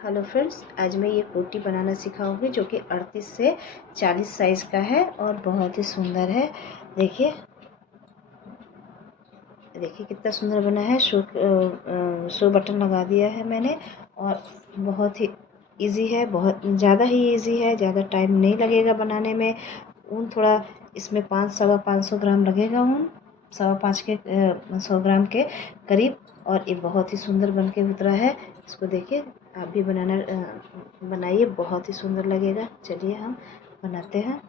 Hello friends, आज मैं ये कोटी बनाना सिखाऊंगी जो कि 38 से 40 साइज़ का है और बहुत ही सुंदर है। देखिए देखिए कितना सुंदर बना है। शो बटन लगा दिया है मैंने और बहुत ही इजी है, बहुत ज़्यादा ही इजी है, ज़्यादा टाइम नहीं लगेगा बनाने में। ऊन थोड़ा इसमें 500 ग्राम लगेगा। ऊन 5.25 के 100 ग्राम के करीब और ये बहुत ही सुंदर बन के उतरा है। इसको देखिए, आप भी बनाइए, बहुत ही सुंदर लगेगा। चलिए हम बनाते हैं।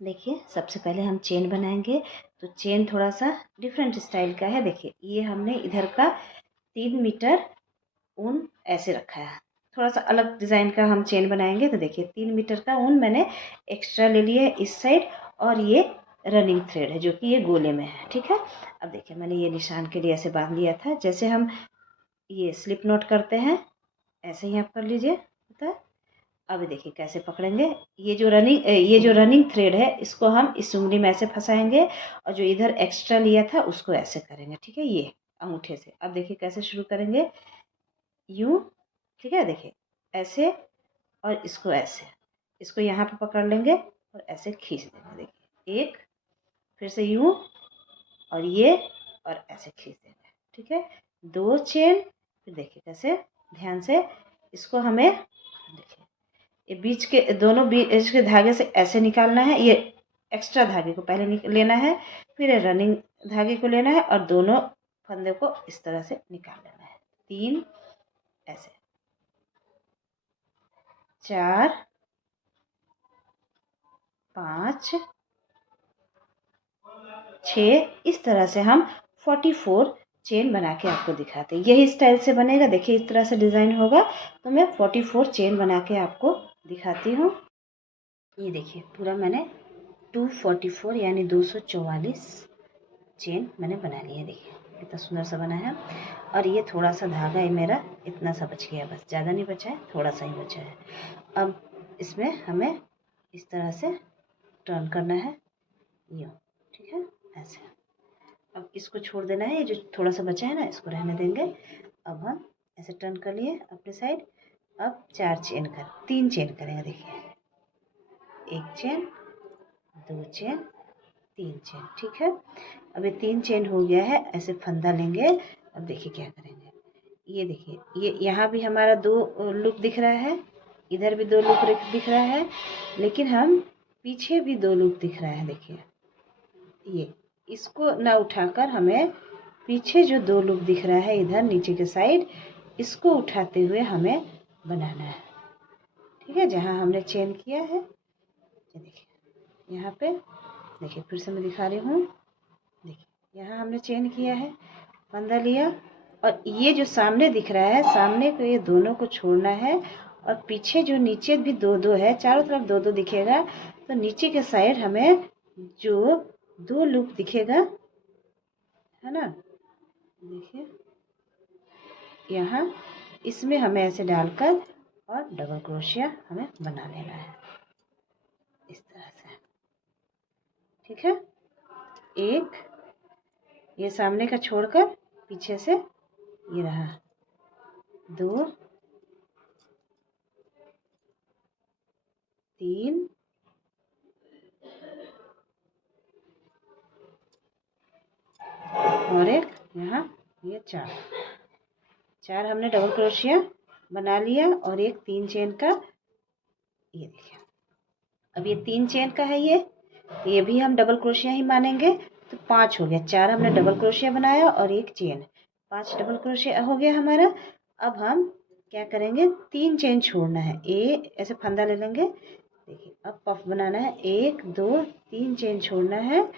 देखिए सबसे पहले हम चेन बनाएंगे, तो चेन थोड़ा सा डिफरेंट स्टाइल का है। देखिए ये हमने इधर का 3 मीटर ऊन ऐसे रखा है। थोड़ा सा अलग डिज़ाइन का हम चेन बनाएंगे। तो देखिए 3 मीटर का ऊन मैंने एक्स्ट्रा ले लिया है इस साइड और ये रनिंग थ्रेड है जो कि ये गोले में है। ठीक है, अब देखिए मैंने ये निशान के लिए ऐसे बांध लिया था। जैसे हम ये स्लिप नॉट करते हैं ऐसे ही आप कर लीजिए, पता है। अब देखिए कैसे पकड़ेंगे। ये जो रनिंग थ्रेड है इसको हम इस उंगली में ऐसे फंसाएंगे और जो इधर एक्स्ट्रा लिया था उसको ऐसे करेंगे। ठीक है, ये अंगूठे से। अब देखिए कैसे शुरू करेंगे, यूं। ठीक है, देखिए ऐसे और इसको ऐसे, इसको यहाँ पे पकड़ लेंगे और ऐसे खींच देंगे। देखिए एक, फिर से यूं और ये और ऐसे खींच देंगे। ठीक है, 2 चेन। फिर देखिए कैसे ध्यान से इसको हमें, देखिए ये बीच के दोनों बीच के धागे से ऐसे निकालना है। ये एक्स्ट्रा धागे को पहले लेना है, फिर रनिंग धागे को लेना है और दोनों फंदे को इस तरह से निकाल लेना है। 3 ऐसे, 4 5 6, इस तरह से हम 44 चेन बना के आपको दिखाते हैं। यही स्टाइल से बनेगा। देखिए इस तरह से डिज़ाइन होगा। तो मैं 44 चेन बना के आपको दिखाती हूँ। ये देखिए पूरा मैंने 244 यानी 244 चेन मैंने बना लिया। देखिए कितना सुंदर सा बना है। और ये थोड़ा सा धागा है मेरा, इतना सा बच गया, बस ज़्यादा नहीं बचा है, थोड़ा सा ही बचा है। अब इसमें हमें इस तरह से टर्न करना है, यूँ। ठीक है, ऐसे। अब इसको छोड़ देना है, ये जो थोड़ा सा बचा है ना इसको रहने देंगे। अब हम ऐसे टर्न कर लिए अपने साइड। अब 3 चेन करेंगे। देखिए 1 चेन, 2 चेन, 3 चेन। ठीक है, अब ये 3 चेन हो गया है। ऐसे फंदा लेंगे। अब देखिए क्या करेंगे, ये देखिए ये यहाँ भी हमारा 2 लूप दिख रहा है, इधर भी 2 लूप दिख रहा है, लेकिन हम पीछे भी 2 लूप दिख रहा है। देखिए ये, इसको ना उठाकर हमें पीछे जो 2 लूप दिख रहा है इधर नीचे के साइड, इसको उठाते हुए हमें बनाना है। ठीक है, जहाँ हमने चेन किया है, ये देखिए यहाँ पे, देखिए फिर से मैं दिखा रही हूँ। देखिए यहाँ हमने चेन किया है, फंदा लिया और ये जो सामने दिख रहा है, सामने को ये दोनों को छोड़ना है और पीछे जो नीचे भी 2-2 है, चारों तरफ 2-2 दिखेगा। तो नीचे के साइड हमें जो 2 लूप दिखेगा, है ना, देखिए यहाँ, इसमें हमें ऐसे डालकर और डबल क्रोशिया हमें बना लेना है इस तरह से। ठीक है, एक, ये सामने का छोड़कर पीछे से ये रहा, 2 3 और एक यहाँ, ये 4 हमने डबल क्रोशिया बना लिया और एक 3 चेन का। ये देखिए अब ये 3 चेन का है, ये भी हम डबल क्रोशिया ही मानेंगे। तो 5 हो गया। 4 हमने डबल क्रोशिया बनाया और एक चेन, 5 डबल क्रोशिया हो गया हमारा। अब हम क्या करेंगे, 3 चेन छोड़ना है। ऐसे फंदा ले लेंगे। देखिए अब पफ बनाना है, 1 2 3 चेन छोड़ना है।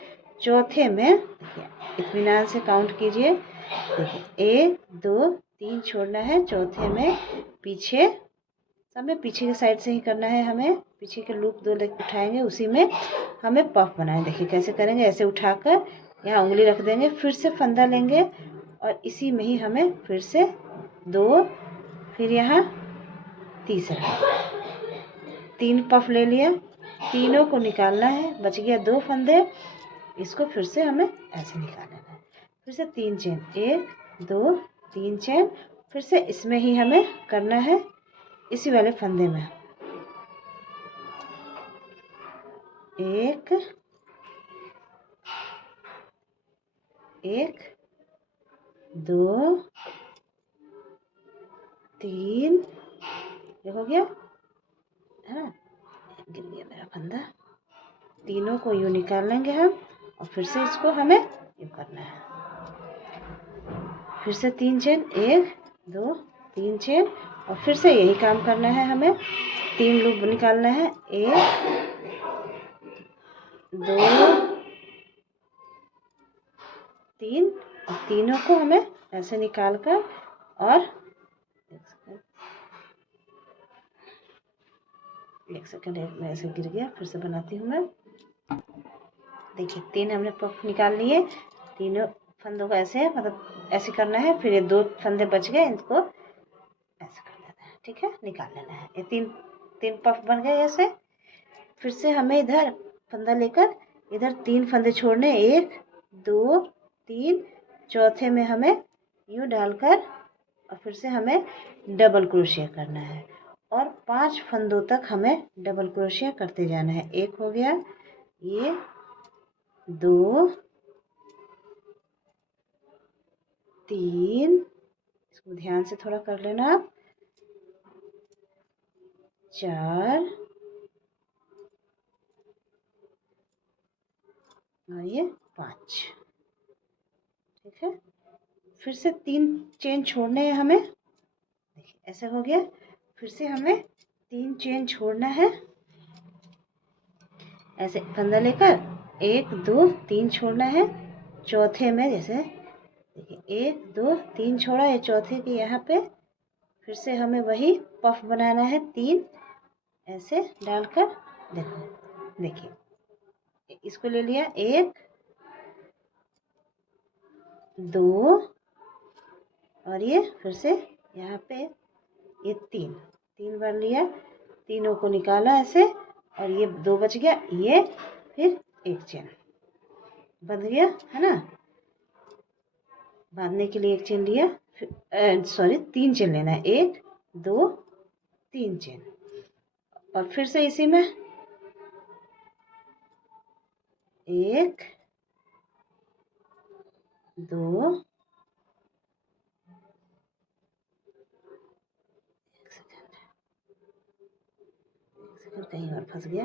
चौथे में देखिए इत्मीनान से काउंट कीजिए। देखिए 1 2 3 छोड़ना है। चौथे में पीछे, सब में पीछे के साइड से ही करना है हमें। पीछे के लूप 2 लेग उठाएंगे, उसी में हमें पफ बनाए। देखिए कैसे करेंगे, ऐसे उठाकर यहाँ उंगली रख देंगे, फिर से फंदा लेंगे और इसी में ही हमें फिर से 2, फिर यहाँ तीसरा, 3 पफ ले लिया। तीनों को निकालना है, बच गया 2 फंदे, इसको फिर से हमें ऐसे निकाल लेना है। फिर से 3 चेन, 1 2 3 चेन फिर से इसमें ही हमें करना है, इसी वाले फंदे में। 1 1 2 3, ये हो गया है ना, गिर गया मेरा फंदा। तीनों को यूँ निकाल लेंगे हम और फिर से इसको हमें यूँ करना है। फिर से 3 चेन, 1 2 3 चेन, और फिर से यही काम करना है हमें। 3 लूप निकालना है, 1 2 3, और तीनों को हमें ऐसे निकाल कर, और एक सेकंड ऐसे गिर गया, फिर से बनाती हूँ मैं। देखिए 3 हमने पफ निकाल लिए, तीनों फंदों को ऐसे मतलब ऐसे करना है। फिर ये 2 फंदे बच गए, इनको ऐसे कर देना है, ठीक है, निकाल लेना है। ये 3 पफ बन गए ऐसे। फिर से हमें इधर फंदा लेकर इधर 3 फंदे छोड़ने, 1 2 3, चौथे में हमें यूँ डालकर और फिर से हमें डबल क्रोशिया करना है, और 5 फंदों तक हमें डबल क्रोशिया करते जाना है। 1 हो गया, ये 2 3, इसको ध्यान से थोड़ा कर लेना आप, 4, और ये 5, ठीक है। फिर से 3 चेन छोड़ने हैं हमें, देखिए ऐसे हो गया। फिर से हमें 3 चेन छोड़ना है, ऐसे फंदा लेकर 1 2 3 छोड़ना है। चौथे में जैसे देखिए 1 2 3 छोड़ा है, चौथे के यहाँ पे फिर से हमें वही पफ बनाना है, 3 ऐसे डालकर। देखो देखिए इसको ले लिया, 1 2, और ये फिर से यहाँ पे ये 3 बार लिया, तीनों को निकाला ऐसे, और ये 2 बच गया, ये फिर 1 चेन बंध गया है ना। बांधने के लिए 1 चेन लिया, फिर सॉरी 3 चेन लेना है, 1 2 3 चेन, और फिर से इसी में 1 2 सेकंड कहीं और फंस गया।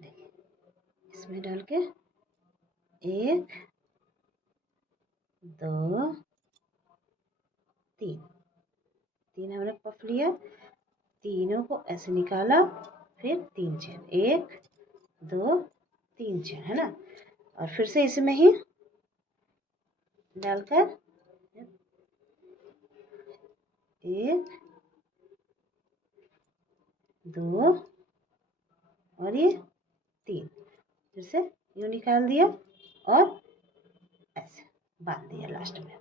देखिए इसमें डाल के 1 2 3 हमने पफ लिया, तीनों को ऐसे निकाला, फिर 3 चेन, 1 2 3 चेन है ना, और फिर से इसमें ही डालकर 1 2, और ये 3, फिर से यूँ निकाल दिया और ऐसे बांध दिया लास्ट में,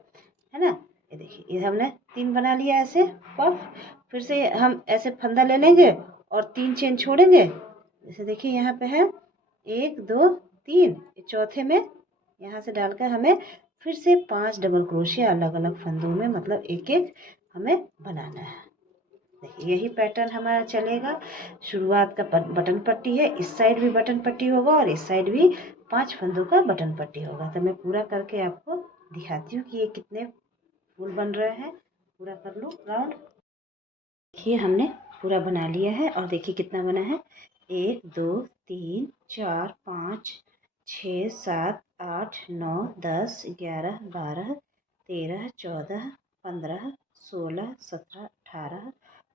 है ना। ये देखिए ये हमने 3 बना लिया ऐसे पफ। फिर से हम ऐसे फंदा ले लेंगे और 3 चेन छोड़ेंगे, जैसे देखिए यहाँ पे है 1 2 3, चौथे में यहाँ से डालकर हमें फिर से 5 डबल क्रोशिया अलग अलग फंदों में, मतलब एक एक हमें बनाना है। देखिए यही पैटर्न हमारा चलेगा। शुरुआत का बटन पट्टी है, इस साइड भी बटन पट्टी होगा और इस साइड भी 5 फंदों का बटन पट्टी होगा। तो मैं पूरा करके आपको दिखाती हूँ कि ये कितने फूल बन रहे हैं। पूरा कर लो राउंड। देखिए हमने पूरा बना लिया है, और देखिए कितना बना है, 1 2 3 4 5 6 7 8 9 10 11 12 13 14 15 16 17 18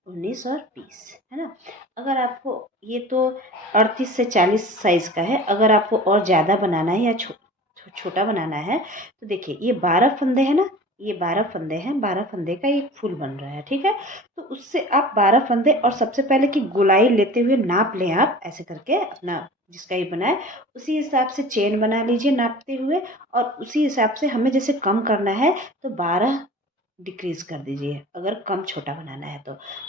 19 और 20, है ना। अगर आपको ये तो 38 से 40 साइज का है, अगर आपको और ज़्यादा बनाना है या छोटा बनाना है तो देखिए ये 12 फंदे हैं ना, ये 12 फंदे हैं, 12 फंदे का एक फूल बन रहा है, ठीक है। तो उससे आप 12 फंदे, और सबसे पहले की गोलाई लेते हुए नाप लें आप, ऐसे करके अपना जिसका ये बना है उसी हिसाब से चेन बना लीजिए नापते हुए, और उसी हिसाब से हमें जैसे कम करना है तो 12 डिक्रीज कर दीजिए अगर कम छोटा बनाना है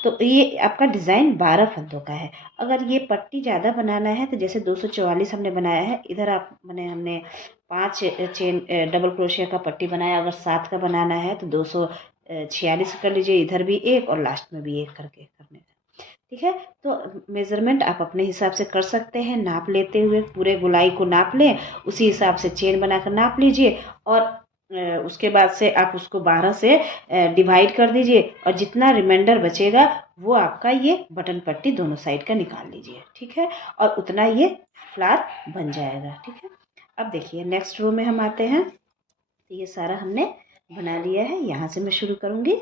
तो ये आपका डिज़ाइन 12 फंदों का है। अगर ये पट्टी ज़्यादा बनाना है तो जैसे 244 हमने बनाया है, इधर आप मैंने हमने 5 चेन डबल क्रोशिया का पट्टी बनाया। अगर 7 का बनाना है तो 246 कर लीजिए, इधर भी एक और लास्ट में भी एक करके करने का। ठीक है, तो मेज़रमेंट आप अपने हिसाब से कर सकते हैं, नाप लेते हुए पूरे गोलाई को नाप लें, उसी हिसाब से चेन बनाकर नाप लीजिए और उसके बाद से आप उसको 12 से डिवाइड कर दीजिए और जितना रिमाइंडर बचेगा वो आपका ये बटन पट्टी दोनों साइड का निकाल लीजिए। ठीक है, और उतना ये फ्लावर बन जाएगा। ठीक है, अब देखिए नेक्स्ट रो में हम आते हैं। तो ये सारा हमने बना लिया है, यहाँ से मैं शुरू करूँगी।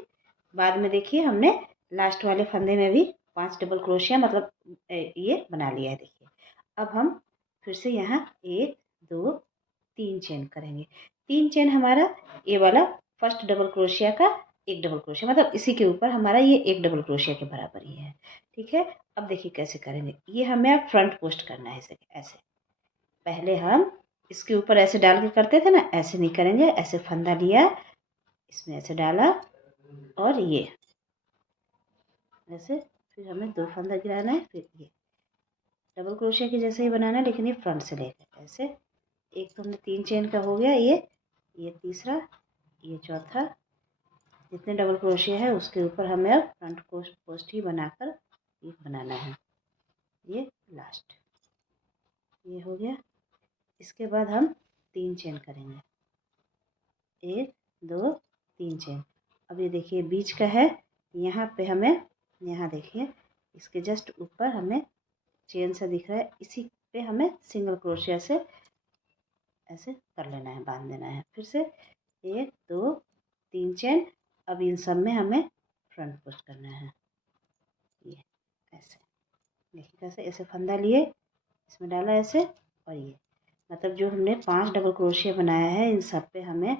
बाद में देखिए हमने लास्ट वाले फंदे में भी 5 डबल क्रोशिया मतलब ये बना लिया है। देखिए अब हम फिर से यहाँ 1 2 3 चेन करेंगे। 3 चेन हमारा ये वाला फर्स्ट डबल क्रोशिया का एक डबल क्रोशिया, मतलब इसी के ऊपर हमारा ये एक डबल क्रोशिया के बराबर ही है। ठीक है, अब देखिए कैसे करेंगे। ये हमें अब फ्रंट पोस्ट करना है इसे ऐसे। पहले हम इसके ऊपर ऐसे डाल के करते थे ना, ऐसे नहीं करेंगे। ऐसे फंदा लिया, इसमें ऐसे डाला और ये ऐसे, फिर हमें 2 फंदा गिराना है, फिर ये डबल क्रोशिया के जैसे ही बनाना है, लेकिन ये फ्रंट से लेकर ऐसे। एक तो हमने 3 चेन का हो गया, ये तीसरा, ये चौथा। जितने डबल क्रोशिया है उसके ऊपर हमें अब फ्रंट पोस्ट ही बनाकर एक बनाना है। ये लास्ट, ये हो गया। इसके बाद हम 3 चेन करेंगे, 1 2 3 चेन। अब ये देखिए बीच का है, यहाँ पे हमें, यहाँ देखिए इसके जस्ट ऊपर हमें चेन सा दिख रहा है, इसी पे हमें सिंगल क्रोशिया से ऐसे कर लेना है, बांध देना है। फिर से 1 2 3 चेन। अब इन सब में हमें फ्रंट पोस्ट करना है, ये ऐसे। देखिए कैसे, ऐसे फंदा लिए, इसमें डाला ऐसे, और ये मतलब जो हमने 5 डबल क्रोशिया बनाया है इन सब पे हमें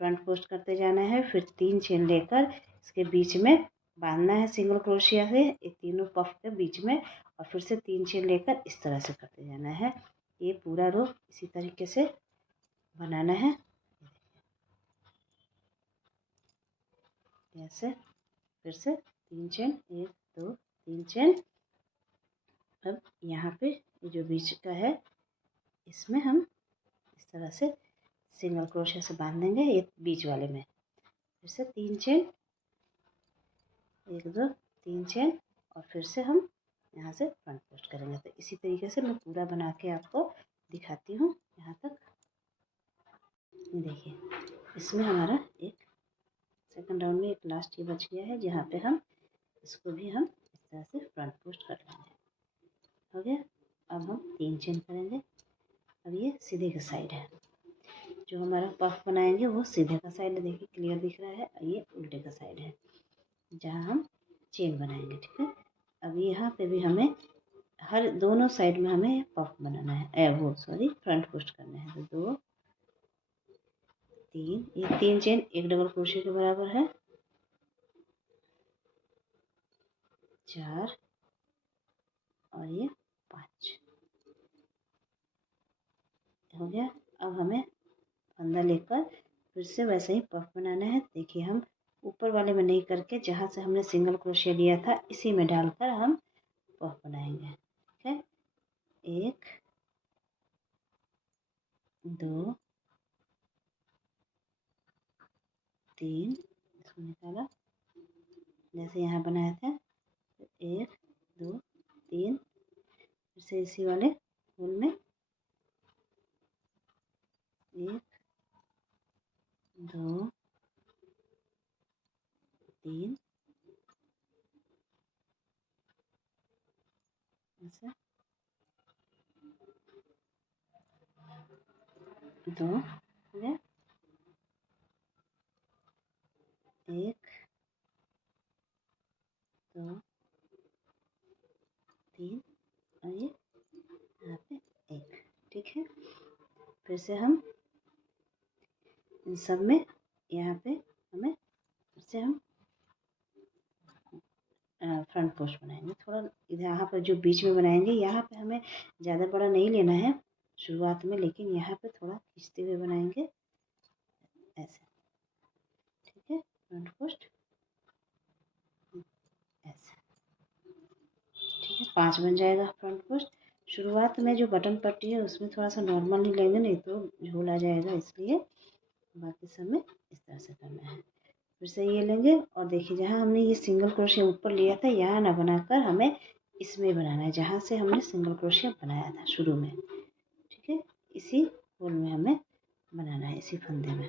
फ्रंट पोस्ट करते जाना है। फिर 3 चेन लेकर इसके बीच में बांधना है सिंगल क्रोशिया से, ये तीनों पफ के बीच में, और फिर से 3 चेन लेकर इस तरह से करते जाना है। ये पूरा रो इसी तरीके से बनाना है ऐसे। फिर से 3 चेन, 1 2 3 चेन। अब यहाँ पे ये जो बीच का है इसमें हम इस तरह से सिंगल क्रोशिया से बांध देंगे, ये बीच वाले में। फिर से 3 चेन, 1 2 3 चेन, और फिर से हम यहाँ से फ्रंट पोस्ट करेंगे। तो इसी तरीके से मैं पूरा बना के आपको दिखाती हूँ यहाँ तक। देखिए इसमें हमारा एक सेकंड राउंड में एक लास्ट ये बच गया है, जहाँ पे हम इसको भी हम इस तरह से फ्रंट पोस्ट कर लेंगे। हो गया। अब हम 3 चेन करेंगे। अब ये सीधे का साइड है, जो हमारा पफ बनाएंगे वो सीधे का साइड है, देखिए क्लियर दिख रहा है। ये उल्टे का साइड है जहाँ हम चेन बनाएंगे। ठीक है, अब यहाँ पे भी हमें हर दोनों साइड में हमें पफ बनाना है, वो सॉरी फ्रंट पोस्ट करना है। तो 2 3, ये 3 चेन एक डबल क्रोशिया के बराबर है, 4 और ये 5 हो गया। अब हमें फंदा लेकर फिर से वैसे ही पफ बनाना है। देखिए हम ऊपर वाले में नहीं करके जहाँ से हमने सिंगल क्रोशिया लिया था इसी में डालकर हम पफ बनाएंगे। ठीक है, 1 2 3, इसको निकाला जैसे यहाँ बनाया था, 1 2 3, फिर से इसी वाले होल में 1 2 3, ऐसा 2 हो गया, 1 2 3, और ये यहाँ पे 1। ठीक है, फिर से हम इन सब में यहाँ पे हमें फिर से हम फ्रंट पोस्ट बनाएंगे। थोड़ा इधर यहाँ पर जो बीच में बनाएंगे यहाँ पे हमें ज़्यादा बड़ा नहीं लेना है शुरुआत में, लेकिन यहाँ पे थोड़ा खींचते हुए बनाएंगे ऐसे। ठीक है, फ्रंट पोस्ट ऐसे, ठीक है। 5 बन जाएगा फ्रंट पोस्ट। शुरुआत में जो बटन पट्टी है उसमें थोड़ा सा नॉर्मल ही लेंगे, नहीं तो झोल आ जाएगा, इसलिए बाकी सब में इस तरह से करना है। फिर से ये लेंगे और देखिए जहाँ हमने ये सिंगल क्रोशिया ऊपर लिया था यहाँ ना बनाकर हमें इसमें बनाना है, जहाँ से हमने सिंगल क्रोशिया बनाया था शुरू में, ठीक है। इसी होल में हमें बनाना है, इसी फंदे में,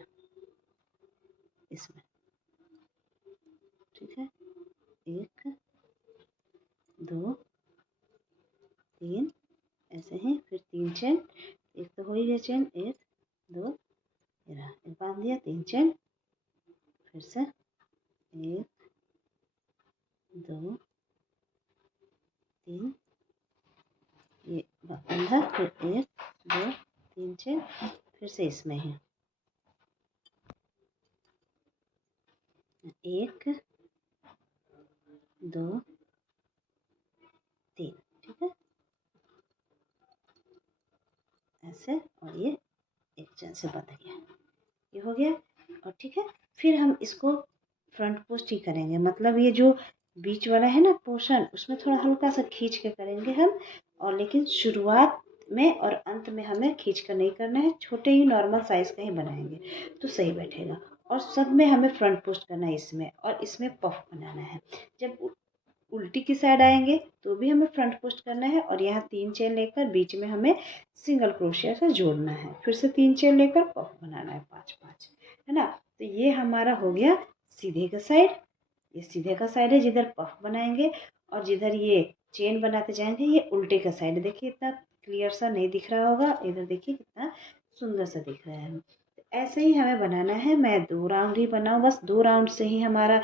इसमें, ठीक है। 1 2 3 ऐसे ही, फिर 3 चेन, एक तो हो ही गया चेन, 1 2 एक बांध दिया, 3 चेन, फिर से 1 2 3, ये बांधा, फिर 1 2 3 चेन, फिर से इसमें ही 1 2 3, ठीक है, ऐसे। और ये एक चेन से बंध गया, ये हो गया। और ठीक है, फिर हम इसको फ्रंट पोस्ट ही करेंगे, मतलब ये जो बीच वाला है ना पोर्शन, उसमें थोड़ा हल्का सा खींच के करेंगे हम, और लेकिन शुरुआत में और अंत में हमें खींच कर नहीं करना है, छोटे ही नॉर्मल साइज का ही बनाएंगे तो सही बैठेगा। और सब में हमें फ्रंट पोस्ट करना है इसमें, और इसमें पफ बनाना है। जब उल्टी की साइड आएंगे तो भी हमें फ्रंट पोस्ट करना है, और यहाँ 3 चेन लेकर बीच में हमें सिंगल क्रोशिया से जोड़ना है, फिर से 3 चेन लेकर पफ बनाना है 5-5, है ना। तो ये हमारा हो गया सीधे का साइड, ये सीधे का साइड है जिधर पफ बनाएंगे, और जिधर ये चेन बनाते जाएंगे ये उल्टे का साइड। देखिए इतना क्लियर सा नहीं दिख रहा होगा, इधर देखिए कितना सुंदर सा दिख रहा है। ऐसे ही हमें बनाना है, मैं 2 राउंड ही बनाऊँ, बस 2 राउंड से ही हमारा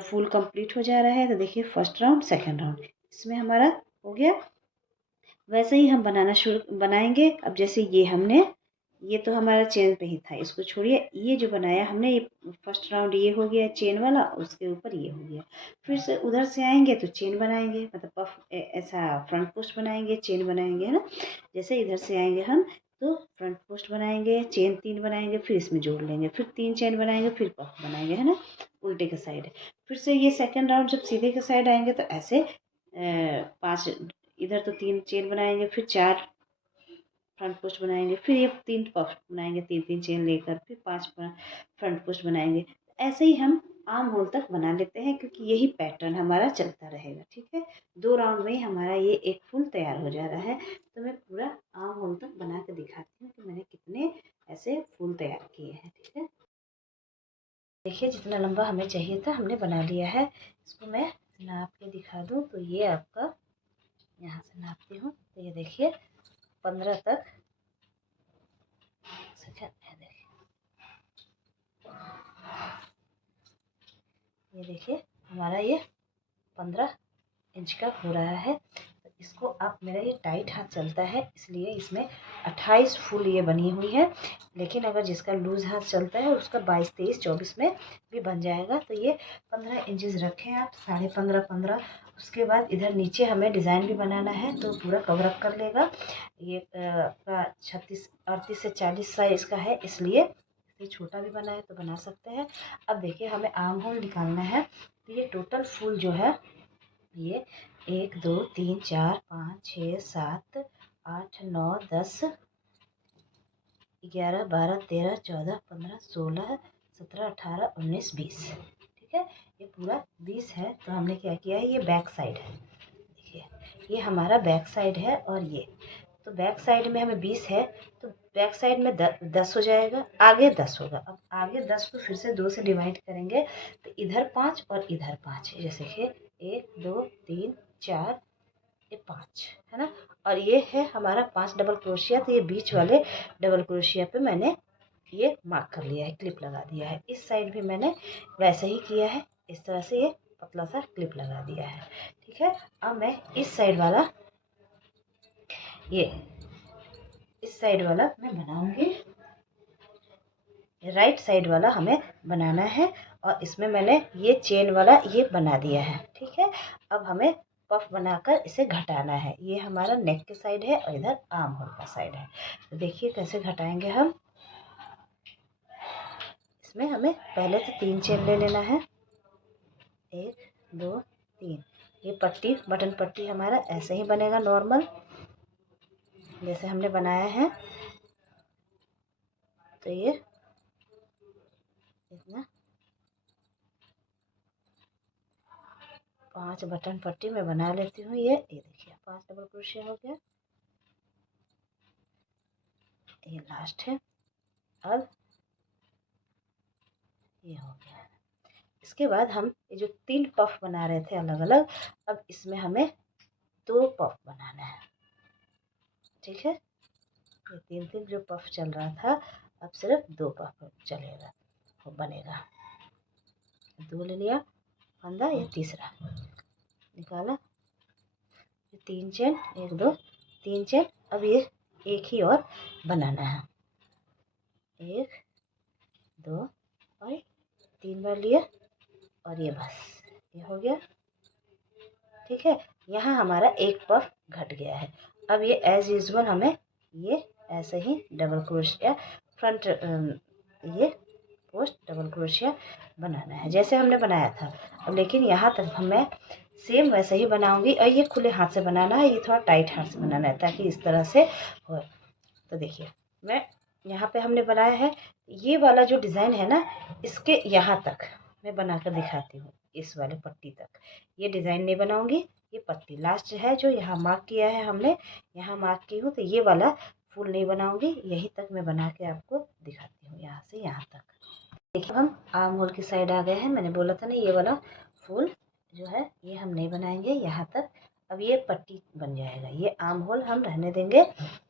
फुल कंप्लीट हो जा रहा है। तो देखिए फर्स्ट राउंड सेकंड राउंड इसमें हमारा हो गया। वैसे ही हम बनाना शुरू बनाएंगे। अब जैसे ये हमने, ये तो हमारा चेन पे ही था, इसको छोड़िए, ये जो बनाया हमने, ये फर्स्ट राउंड ये हो गया चेन वाला, उसके ऊपर ये हो गया। फिर से उधर से आएंगे तो चेन बनाएंगे, मतलब पफ ऐसा फ्रंट पोस्ट बनाएंगे, चेन बनाएंगे, है ना। जैसे इधर से आएंगे हम तो फ्रंट पोस्ट बनाएंगे, चेन 3 बनाएंगे, फिर इसमें जोड़ लेंगे, फिर 3 चेन बनाएंगे, फिर पफ बनाएंगे, है ना, उल्टे के साइड। फिर से ये सेकेंड राउंड जब सीधे के साइड आएंगे तो ऐसे 5, इधर तो 3 चेन बनाएंगे, फिर 4 फ्रंट पोस्ट बनाएंगे, फिर ये 3 पफ बनाएंगे, 3-3 चेन लेकर, फिर 5 फ्रंट पोस्ट बनाएंगे। ऐसे ही हम आर्म होल तक बना लेते हैं, क्योंकि यही पैटर्न हमारा चलता रहेगा, ठीक है। 2 राउंड में ही हमारा ये एक फुल तैयार हो जा रहा है। तो मैं पूरा आर्म होल तक बना के दिखाती हूँ कि मैंने कितने ऐसे फुल तैयार किए हैं, ठीक है। देखिए जितना लंबा हमें चाहिए था हमने बना लिया है। इसको मैं नाप के दिखा दूँ तो ये आपका, यहाँ से नापती हूँ तो ये देखिए 15 तक सेकंड है। देखिए ये देखिए हमारा ये 15 इंच का हो रहा है। तो इसको आप, मेरा ये टाइट हाथ चलता है इसलिए इसमें 28 फुल ये बनी हुई है, लेकिन अगर जिसका लूज हाथ चलता है उसका 22, 23, 24 में भी बन जाएगा। तो ये 15 इंचेस रखें आप, 15.5-15। उसके बाद इधर नीचे हमें डिज़ाइन भी बनाना है तो पूरा कवर अप कर लेगा। ये 36-38 से 40 साइज का है, इसलिए ये छोटा भी बना है तो बना सकते हैं। अब देखिए हमें आर्म होल निकालना है। तो ये टोटल फुल जो है ये 1 2 3 4 5 6 7 8 9 10 11 12 13 14 15 16 17 18 19 20, ठीक है। ये पूरा 20 है। तो हमने क्या किया है, ये बैक साइड है, देखिए ये हमारा बैक साइड है। और ये तो बैक साइड में हमें 20 है, तो बैक साइड में 10 हो जाएगा, आगे 10 होगा। अब आगे 10 को फिर से 2 से डिवाइड करेंगे तो इधर 5 और इधर 5, जैसे कि 1 2 3 4, ये 5 है ना। और ये है हमारा 5 डबल क्रोशिया। तो ये बीच वाले डबल क्रोशिया पे मैंने ये मार्क कर लिया है, क्लिप लगा दिया है। इस साइड भी मैंने वैसे ही किया है, इस तरह से ये पतला सा क्लिप लगा दिया है, ठीक है। अब मैं इस साइड वाला, ये इस साइड वाला मैं बनाऊंगी, राइट साइड वाला हमें बनाना है। और इसमें मैंने ये चेन वाला ये बना दिया है, ठीक है। अब हमें पफ बनाकर इसे घटाना है। ये हमारा नेक के साइड है और इधर आर्म होल का साइड है। तो देखिए कैसे घटाएंगे हम, इसमें हमें पहले तो 3 चेन ले लेना है, 1 2 3। ये पट्टी बटन पट्टी हमारा ऐसे ही बनेगा नॉर्मल जैसे हमने बनाया है। तो ये इतना 5 बटन पट्टी मैं बना लेती हूँ। ये देखिए 5 डबल क्रोशिया हो गया, ये लास्ट है। अब ये हो गया। इसके बाद हम ये जो 3 पफ बना रहे थे अलग अलग, अब इसमें हमें 2 पफ बनाना है, ठीक है। ये 3 जो पफ चल रहा था, अब सिर्फ 2 पफ चलेगा, वो बनेगा। 2 ले लिया फंदा, ये तीसरा निकाला, ये 3 चेन, 1 2 3 चेन। अब ये एक ही और बनाना है, 1 2 और 3 बार लिया और ये बस ये हो गया, ठीक है। यहाँ हमारा एक पफ घट गया है। अब ये एज यूजुअल हमें ये ऐसे ही डबल क्रोशिया फ्रंट ये पोस्ट डबल क्रोशिया बनाना है जैसे हमने बनाया था। अब लेकिन यहाँ तक मैं सेम वैसे ही बनाऊंगी, और ये खुले हाथ से बनाना है, ये थोड़ा टाइट हाथ से बनाना है ताकि इस तरह से हो। तो देखिए मैं यहाँ पे हमने बनाया है, ये वाला जो डिज़ाइन है ना, इसके यहाँ तक मैं बना कर दिखाती हूँ, इस वाले पट्टी तक। ये डिज़ाइन नहीं बनाऊंगी, ये पट्टी लास्ट है जो यहाँ मार्क किया है हमने, यहाँ मार्क की हूँ। तो ये वाला फूल नहीं बनाऊंगी, यही तक मैं बना के आपको दिखाती हूँ, यहाँ से यहाँ तक। देखिए हम आर्म होल की साइड आ गए हैं। मैंने बोला था ना ये वाला फूल जो है ये हम नहीं बनाएंगे यहाँ तक। अब ये पट्टी बन जाएगा, ये आर्म होल हम रहने देंगे।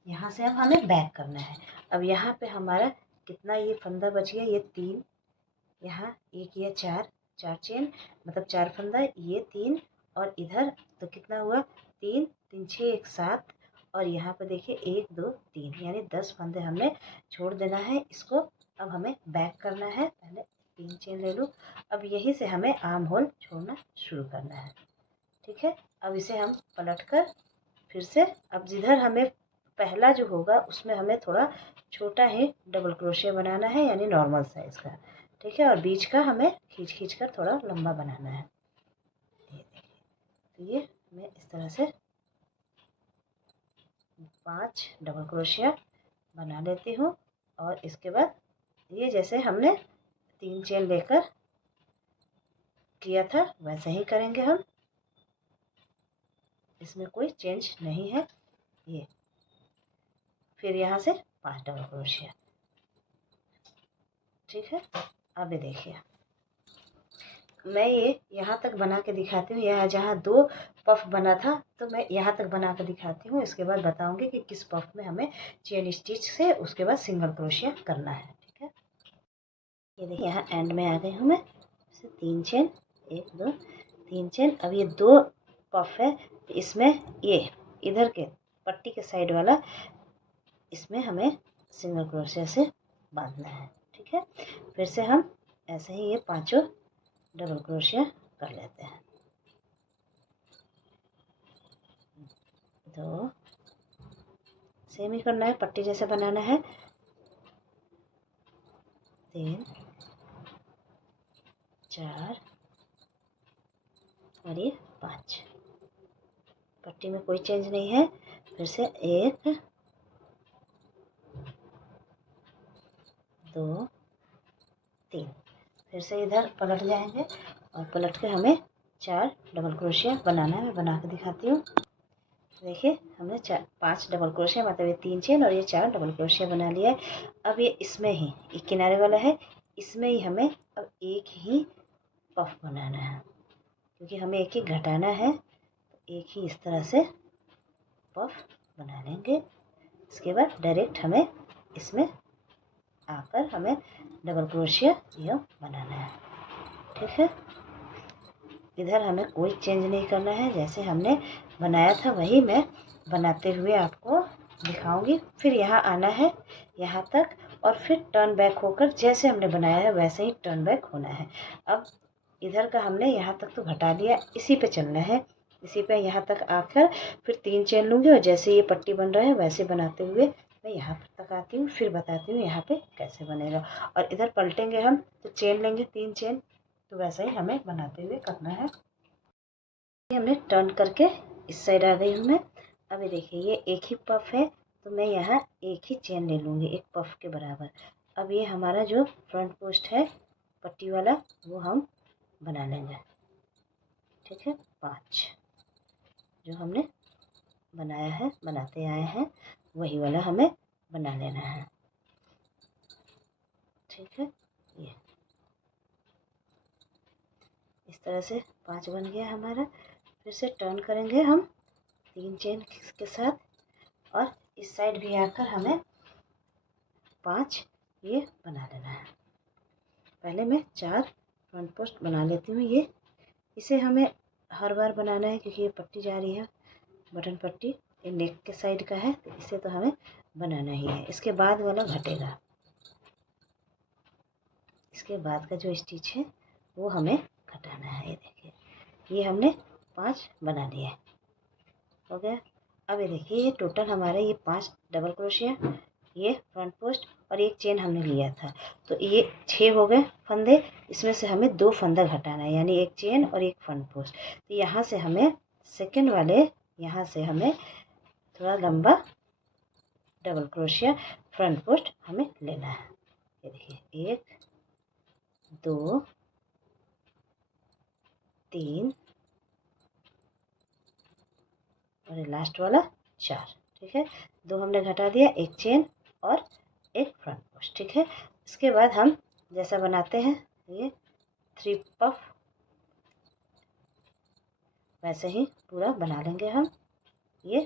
यहाँ से अब हमें बैक करना है। अब यहाँ पे हमारा कितना ये फंदा बच गया, ये 3, यहाँ एक, ये 4 चेन, मतलब 4 फंदा, ये 3 और इधर तो कितना हुआ 3 3 6 1 7, और यहाँ पे देखिए 1 2 3, यानी 10 फंदे हमने छोड़ देना है इसको। अब हमें बैक करना है, पहले 3 चेन ले लूँ। अब यहीं से हमें आर्म होल छोड़ना शुरू करना है, ठीक है। अब इसे हम पलट कर फिर से, अब जिधर हमें पहला जो होगा उसमें हमें थोड़ा छोटा ही डबल क्रोशिया बनाना है, यानी नॉर्मल साइज़ का, ठीक है। और बीच का हमें खींच खींच कर थोड़ा लंबा बनाना है। ये देखिए, तो ये मैं इस तरह से 5 डबल क्रोशिया बना लेती हूँ। और इसके बाद ये जैसे हमने 3 चेन लेकर किया था वैसे ही करेंगे हम, इसमें कोई चेंज नहीं है। ये फिर यहाँ से 5 डबल क्रोशिया, ठीक है। अब ये देखिए मैं ये यहाँ तक बना के दिखाती हूँ, यहाँ जहाँ 2 पफ बना था तो मैं यहाँ तक बना कर दिखाती हूँ। इसके बाद बताऊँगी कि किस पफ में हमें चेन स्टिच से उसके बाद सिंगल क्रोशिया करना है, ठीक है। ये देखिए यहाँ एंड में आ गई हूँ मैं, 3 चेन, 1 2 3 चेन। अब ये 2 पफ है, इसमें ये इधर के पट्टी के साइड वाला, इसमें हमें सिंगल क्रोशिया से बांधना है, ठीक है। फिर से हम ऐसे ही ये 5 डबल क्रोशिया कर लेते हैं। 2 सेम ही करना है, पट्टी जैसे बनाना है। 3 4 और ये 5, पट्टी में कोई चेंज नहीं है। फिर से 1 2 3, फिर से इधर पलट जाएंगे और पलट के हमें 4 डबल क्रोशिया बनाना है। मैं बना के दिखाती हूँ। देखिए हमने 5 डबल क्रोशिया, मतलब ये 3 चेन और ये 4 डबल क्रोशिया बना लिया है। अब ये इसमें ही एक किनारे वाला है, इसमें ही हमें अब एक ही पफ बनाना है, क्योंकि हमें एक ही घटाना है। एक ही इस तरह से पफ बना लेंगे। इसके बाद डायरेक्ट हमें इसमें आकर हमें डबल क्रोशिया यह बनाना है, ठीक है। इधर हमें कोई चेंज नहीं करना है, जैसे हमने बनाया था वही मैं बनाते हुए आपको दिखाऊंगी। फिर यहाँ आना है यहाँ तक, और फिर टर्न बैक होकर जैसे हमने बनाया है वैसे ही टर्न बैक होना है। अब इधर का हमने यहाँ तक तो घटा लिया, इसी पे चलना है, इसी पे यहाँ तक आकर फिर 3 चेन लूँगी और जैसे ये पट्टी बन रहा है वैसे बनाते हुए मैं यहाँ तक आती हूँ, फिर बताती हूँ यहाँ पे कैसे बनेगा। और इधर पलटेंगे हम तो चेन लेंगे 3 चेन, तो वैसा ही हमें बनाते हुए करना है। हमने टर्न करके इस साइड आ गई हूँ मैं। अभी देखिए ये एक ही पफ है, तो मैं यहाँ एक ही चेन ले लूँगी, एक पफ के बराबर। अब ये हमारा जो फ्रंट पोस्ट है पट्टी वाला, वो हम बना लेंगे। ठीक है, 5 जो हमने बनाया है, बनाते आए हैं, वही वाला हमें बना लेना है। ठीक है, ये इस तरह से 5 बन गया हमारा। फिर से टर्न करेंगे हम 3 चेन के साथ, और इस साइड भी आकर हमें 5 ये बना लेना है। पहले मैं 4 फ्रंट पोस्ट बना लेती हूँ। ये इसे हमें हर बार बनाना है क्योंकि ये पट्टी जा रही है, बटन पट्टी, ये नेक के साइड का है, तो इसे तो हमें बनाना ही है। इसके बाद वाला घटेगा, इसके बाद का जो स्टिच है वो हमें घटाना है। ये देखिए ये हमने 5 बना लिए, हो गया। अब ये देखिए ये टोटल हमारे ये 5 डबल क्रोशिया, ये फ्रंट पोस्ट और एक चेन हमने लिया था, तो ये 6 हो गए फंदे। इसमें से हमें 2 फंदा घटाना है, यानी एक चेन और एक फ्रंट पोस्ट। तो यहाँ से हमें सेकंड वाले, यहाँ से हमें थोड़ा लंबा डबल क्रोशिया फ्रंट पोस्ट हमें लेना है। ये देखिए 1 2 3 और लास्ट वाला 4। ठीक है, 2 हमने घटा दिया, एक चेन और एक फ्रंट पोस्ट। ठीक है, इसके बाद हम जैसा बनाते हैं ये 3 पफ, वैसे ही पूरा बना लेंगे हम ये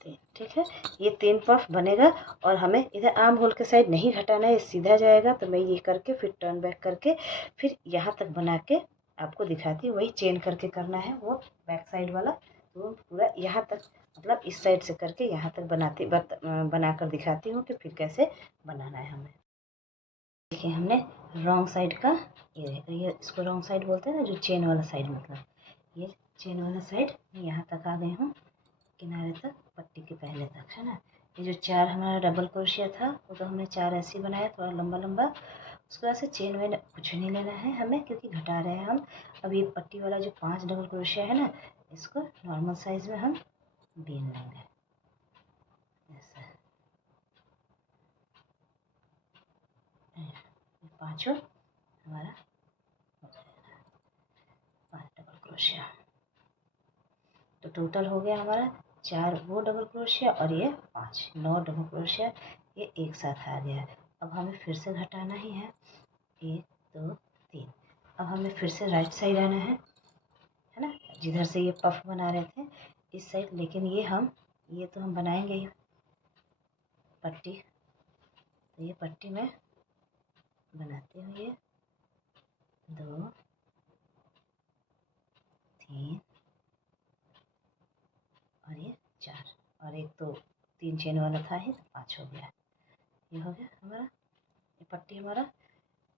3। ठीक है, ये 3 पफ बनेगा और हमें इधर आर्म होल के साइड नहीं घटाना है, सीधा जाएगा। तो मैं ये करके फिर टर्न बैक करके फिर यहाँ तक बना के आपको दिखाती हूँ। वही चेन करके करना है वो बैक साइड वाला, तो पूरा यहाँ तक, मतलब इस साइड से करके यहाँ तक बनाकर दिखाती हूँ कि फिर कैसे बनाना है हमें। देखिए हमने रॉन्ग साइड का, ये इसको रॉन्ग साइड बोलते हैं ना, जो चेन वाला साइड, मतलब ये चेन वाला साइड यहाँ तक आ गई हूँ, किनारे तक, पट्टी के पहले तक, है ना। ये जो 4 हमारा डबल क्रोशिया था वो तो हमने 4 ऐसे ही बनाया, थोड़ा लंबा लंबा। उसके बाद से चेन में कुछ नहीं लेना है हमें, क्योंकि घटा रहे हैं हम। अब ये पट्टी वाला जो 5 डबल क्रोशिया है ना, इसको नॉर्मल साइज में हम बीन लेंगे ऐसा। पाँचों हमारा हो जाएगा 5 डबल क्रोशिया। तो टोटल हो गया हमारा 4 वो डबल क्रोशिया और ये 5, 9 डबल क्रोशिया ये एक साथ आ गया। अब हमें फिर से घटाना ही है, 1 2 3। अब हमें फिर से राइट साइड आना है ना, जिधर से ये पफ बना रहे थे इस साइड। लेकिन ये तो हम बनाएंगे ही पट्टी, तो ये पट्टी में बनाते हूँ, ये 2 3 और ये 4, और एक तो 3 चेन वाला था ही, तो 5 हो गया। ये हो गया हमारा, ये पट्टी हमारा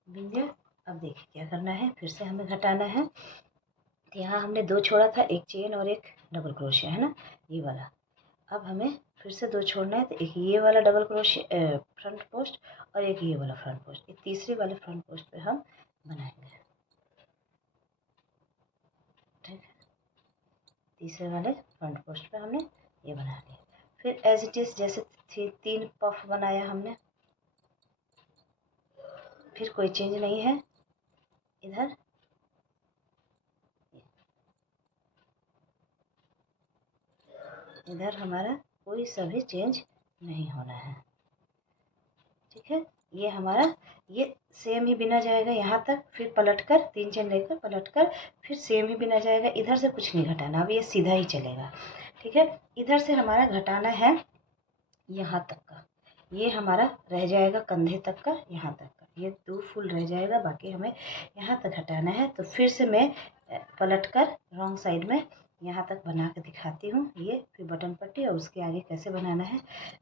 बिन गया। अब देखिए क्या करना है, फिर से हमें घटाना है। तो यहाँ हमने 2 छोड़ा था, एक चेन और एक डबल क्रोशिया, है ना, ये वाला। अब हमें फिर से 2 छोड़ना है, तो एक ये वाला डबल क्रोशिया फ्रंट पोस्ट और एक ये वाला फ्रंट पोस्ट, ये तीसरे वाले फ्रंट पोस्ट पे हम बनाएंगे। ठीक है, तीसरे वाले फ्रंट पोस्ट पे हमने ये बना लिया। फिर एज इट इज जैसे 3 पफ बनाया हमने, फिर कोई चेंज नहीं है इधर। इधर हमारा कोई सा भी चेंज नहीं होना है। ठीक है, ये हमारा ये सेम ही बिना जाएगा यहाँ तक, फिर पलटकर 3 चेन लेकर पलटकर फिर सेम ही बिना जाएगा। इधर से कुछ नहीं घटाना, अब ये सीधा ही चलेगा। ठीक है, इधर से हमारा घटाना है यहाँ तक का, ये हमारा रह जाएगा कंधे तक का, यहाँ तक का ये 2 फुल रह जाएगा, बाकी हमें यहाँ तक हटाना है। तो फिर से मैं पलटकर रॉन्ग साइड में यहाँ तक बना के दिखाती हूँ। ये फिर बटन पट्टी और उसके आगे कैसे बनाना है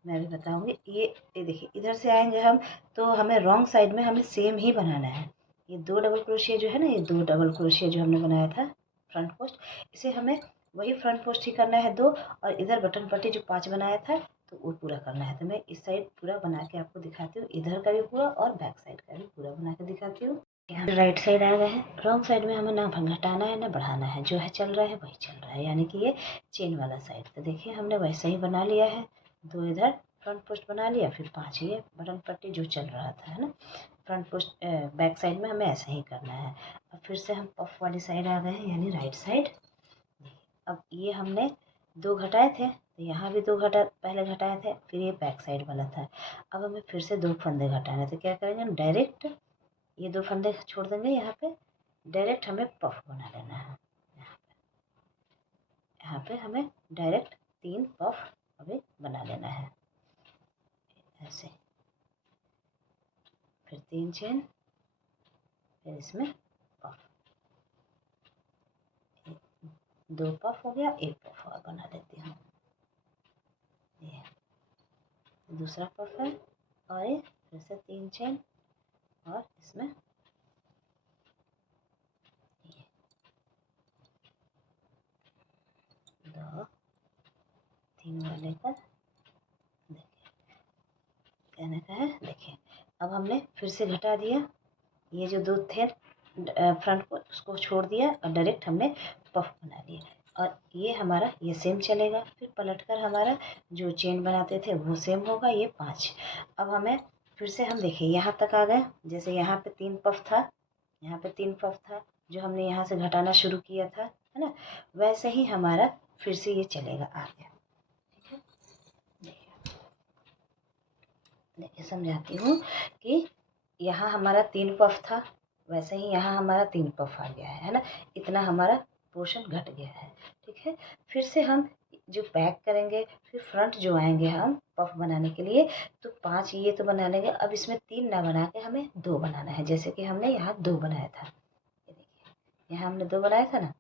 मैं भी बताऊँगी। ये देखिए इधर से आएंगे हम, तो हमें रॉन्ग साइड में हमें सेम ही बनाना है। ये 2 डबल क्रोशिया जो है ना, ये 2 डबल क्रोशिया जो हमने बनाया था फ्रंट पोस्ट, इसे हमें वही फ्रंट पोस्ट ही करना है 2, और इधर बटन पट्टी जो 5 बनाया था तो वो पूरा करना है। तो मैं इस साइड पूरा बना के आपको दिखाती हूँ, इधर का भी पूरा और बैक साइड का भी पूरा बना के दिखाती हूँ। यहाँ राइट साइड आ गए हैं। रॉन्ग साइड में हमें ना घटाना है ना बढ़ाना है, जो है चल रहा है वही चल रहा है, यानी कि ये चेन वाला साइड। तो देखिए हमने वैसे ही बना लिया है। 2 इधर फ्रंट पोस्ट बना लिया, फिर 5 ये बटन पट्टी जो चल रहा था, है ना। फ्रंट पोस्ट बैक साइड में हमें ऐसा ही करना है। अब फिर से हम पफ वाली साइड आ गए हैं, यानी राइट साइड। अब ये हमने 2 घटाए थे, तो यहाँ भी 2 पहले घटाए थे, फिर ये बैक साइड वाला था। अब हमें फिर से 2 फंदे घटाने, तो क्या करेंगे हम डायरेक्ट ये 2 फंदे छोड़ देंगे यहाँ पे, डायरेक्ट हमें पफ बना लेना है। यहाँ पे हमें डायरेक्ट 3 पफ अभी बना लेना है ऐसे, फिर 3 चेन, फिर इसमें पफ, 2 पफ हो गया, 1 पफ और बना लेती हूँ। ये दूसरा पफ है, और ये फिर से 3 चेन, और इसमें ये 2 3 वाले का देखिए कहने का है। देखिए अब हमने फिर से घटा दिया, ये जो 2 थे फ्रंट को उसको छोड़ दिया और डायरेक्ट हमने पफ बना लिया, और ये हमारा ये सेम चलेगा। फिर पलटकर हमारा जो चेन बनाते थे वो सेम होगा, ये 5। अब हमें फिर से हम देखिए यहाँ तक आ गए, जैसे यहाँ पे 3 पफ था, यहाँ पे 3 पफ था जो हमने यहाँ से घटाना शुरू किया था, है ना, वैसे ही हमारा फिर से ये चलेगा आगे। ठीक है, देखिए समझाती हूँ कि यहाँ हमारा 3 पफ था, वैसे ही यहाँ हमारा 3 पफ आ गया है ना, इतना हमारा पोर्शन घट गया है। ठीक है, फिर से हम जो बैक करेंगे, फिर फ्रंट जो आएंगे हम पफ बनाने के लिए, तो 5 ये तो बना लेंगे। अब इसमें 3 ना बना के हमें 2 बनाना है, जैसे कि हमने यहाँ 2 बनाया था। ये देखिए यहाँ हमने 2 बनाया था ना,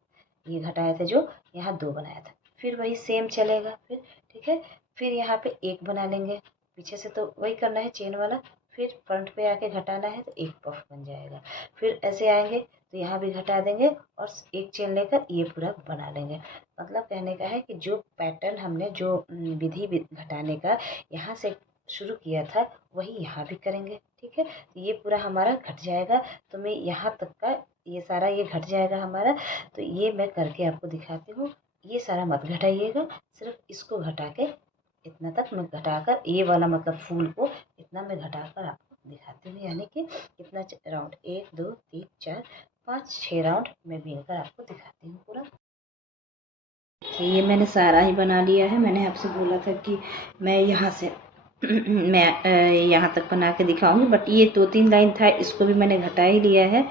ये घटाए थे जो, यहाँ 2 बनाया था, फिर वही सेम चलेगा फिर। ठीक है, फिर यहाँ पे 1 बना लेंगे, पीछे से तो वही करना है चेन वाला, फिर फ्रंट पे आके घटाना है तो 1 पफ बन जाएगा। फिर ऐसे आएंगे तो यहाँ भी घटा देंगे और 1 चेन लेकर ये पूरा बना लेंगे। मतलब कहने का है कि जो पैटर्न हमने जो विधि घटाने का यहाँ से शुरू किया था वही यहाँ भी करेंगे। ठीक है, तो ये पूरा हमारा घट जाएगा। तो मैं यहाँ तक का ये सारा ये घट जाएगा हमारा। तो ये मैं करके आपको दिखाती हूँ। ये सारा मत घटाइएगा, सिर्फ इसको घटा के इतना तक मैं घटाकर, ये वाला मतलब फूल को इतना मैं घटाकर आपको दिखाती हूँ, यानी कि कितना राउंड 1 2 3 4 5 6 राउंड मैं बीन कर आपको दिखाती हूँ पूरा। ये मैंने सारा ही बना लिया है। मैंने आपसे बोला था कि मैं यहाँ से मैं यहाँ तक बना के दिखाऊंगी, बट ये 2-3 लाइन था, इसको भी मैंने घटा ही लिया है।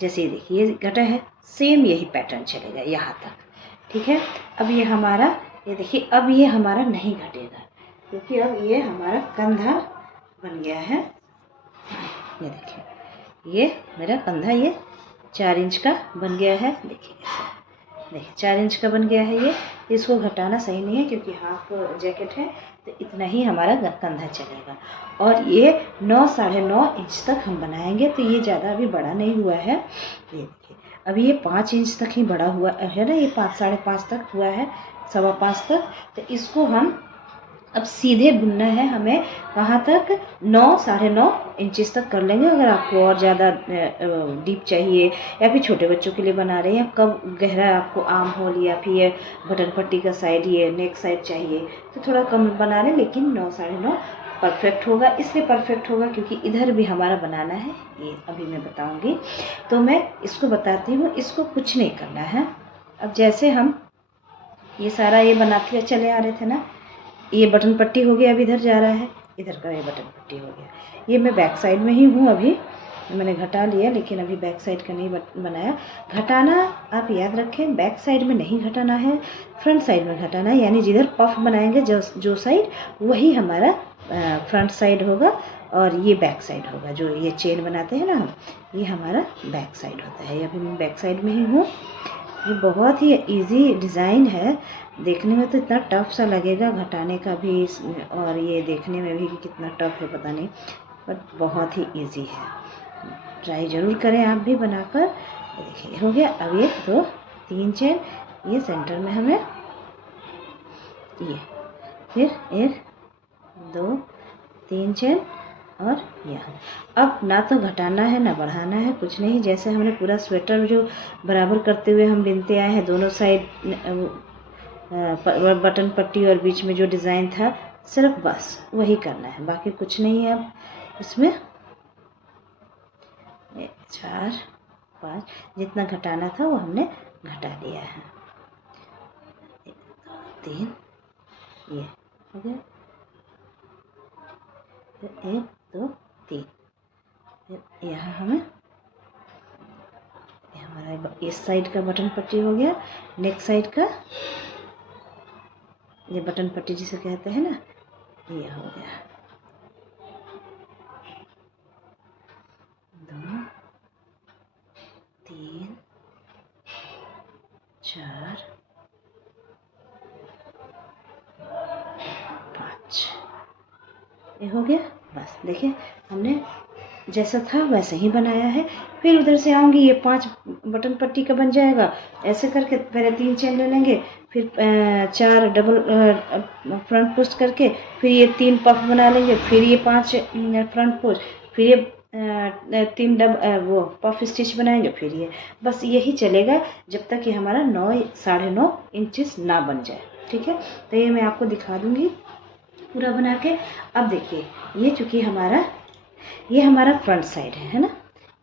जैसे ये देखिए ये घटा है, सेम यही पैटर्न चलेगा यहाँ तक। ठीक है, अब ये हमारा, ये देखिए अब ये हमारा नहीं घटेगा, क्योंकि अब ये हमारा कंधा बन गया है। ये देखिए ये मेरा कंधा ये 4 इंच का बन गया है। देखिए कैसे, देखिए 4 इंच का बन गया है ये। इसको घटाना सही नहीं है क्योंकि हाफ जैकेट है, तो इतना ही हमारा कंधा चलेगा। और ये 9 9.5 इंच तक हम बनाएंगे, तो ये ज़्यादा अभी बड़ा नहीं हुआ है। ये देखिए अभी ये 5 इंच तक ही बड़ा हुआ है ना, ये 5 5.5 तक हुआ है, 5.25 तक। तो इसको हम अब सीधे बुनना है हमें कहाँ तक, 9 9.5 इंचेस तक कर लेंगे। अगर आपको और ज़्यादा डीप चाहिए या फिर छोटे बच्चों के लिए बना रहे हैं, कब गहरा आपको आर्म होल या फिर ये बटन पट्टी का साइड, ये नेक साइड चाहिए, तो थोड़ा कम बना लें, लेकिन 9 9.5 परफेक्ट होगा। इसलिए परफेक्ट होगा क्योंकि इधर भी हमारा बनाना है, ये अभी मैं बताऊँगी। तो मैं इसको बताती हूँ, इसको कुछ नहीं करना है। अब जैसे हम ये सारा ये बनाते चले आ रहे थे ना, ये बटन पट्टी हो गया, अब इधर जा रहा है, इधर का ये बटन पट्टी हो गया। ये मैं बैक साइड में ही हूँ, अभी मैंने घटा लिया, लेकिन अभी बैक साइड का नहीं बनाया। घटाना आप याद रखें, बैक साइड में नहीं घटाना है, फ्रंट साइड में घटाना है। यानी जिधर पफ बनाएंगे जो साइड, वही हमारा फ्रंट साइड होगा और ये बैक साइड होगा। जो ये चेन बनाते हैं ना हम, ये हमारा बैक साइड होता है। अभी मैं बैक साइड में ही हूँ। ये बहुत ही इजी डिज़ाइन है, देखने में तो इतना टफ सा लगेगा घटाने का भी, और ये देखने में भी कितना टफ है पता नहीं, बट बहुत ही इजी है। ट्राई ज़रूर करें आप भी बनाकर। देखिए हो गया। अब ये 2 3 चेन, ये सेंटर में हमें, ये फिर 1 2 3 चेन और यहाँ। अब ना तो घटाना है ना बढ़ाना है, कुछ नहीं। जैसे हमने पूरा स्वेटर जो बराबर करते हुए हम बिनते आए हैं, दोनों साइड बटन पट्टी और बीच में जो डिज़ाइन था, सिर्फ बस वही करना है, बाकी कुछ नहीं है। अब इसमें 4 5 जितना घटाना था वो हमने घटा दिया है। 3 ये हो गया, 1 2 3। फिर यहाँ हमें हमारा इस साइड का बटन पट्टी हो गया, नेक्स्ट साइड का ये बटन पट्टी जिसे कहते हैं ना, ये हो गया। 2 3 4 5 ये हो गया। बस देखिए हमने जैसा था वैसे ही बनाया है। फिर उधर से आऊँगी, ये 5 बटन पट्टी का बन जाएगा। ऐसे करके पहले 3 चेन ले लेंगे, फिर 4 डबल फ्रंट पोस्ट करके, फिर ये 3 पफ बना लेंगे, फिर ये 5 फ्रंट पोस्ट, फिर ये 3 वो पफ स्टिच बनाएंगे, फिर ये बस यही चलेगा जब तक ये हमारा 9 9.5 इंचेस ना बन जाए। ठीक है, तो ये मैं आपको दिखा दूँगी पूरा बना के। अब देखिए ये चूँकि ये हमारा फ्रंट साइड है ना,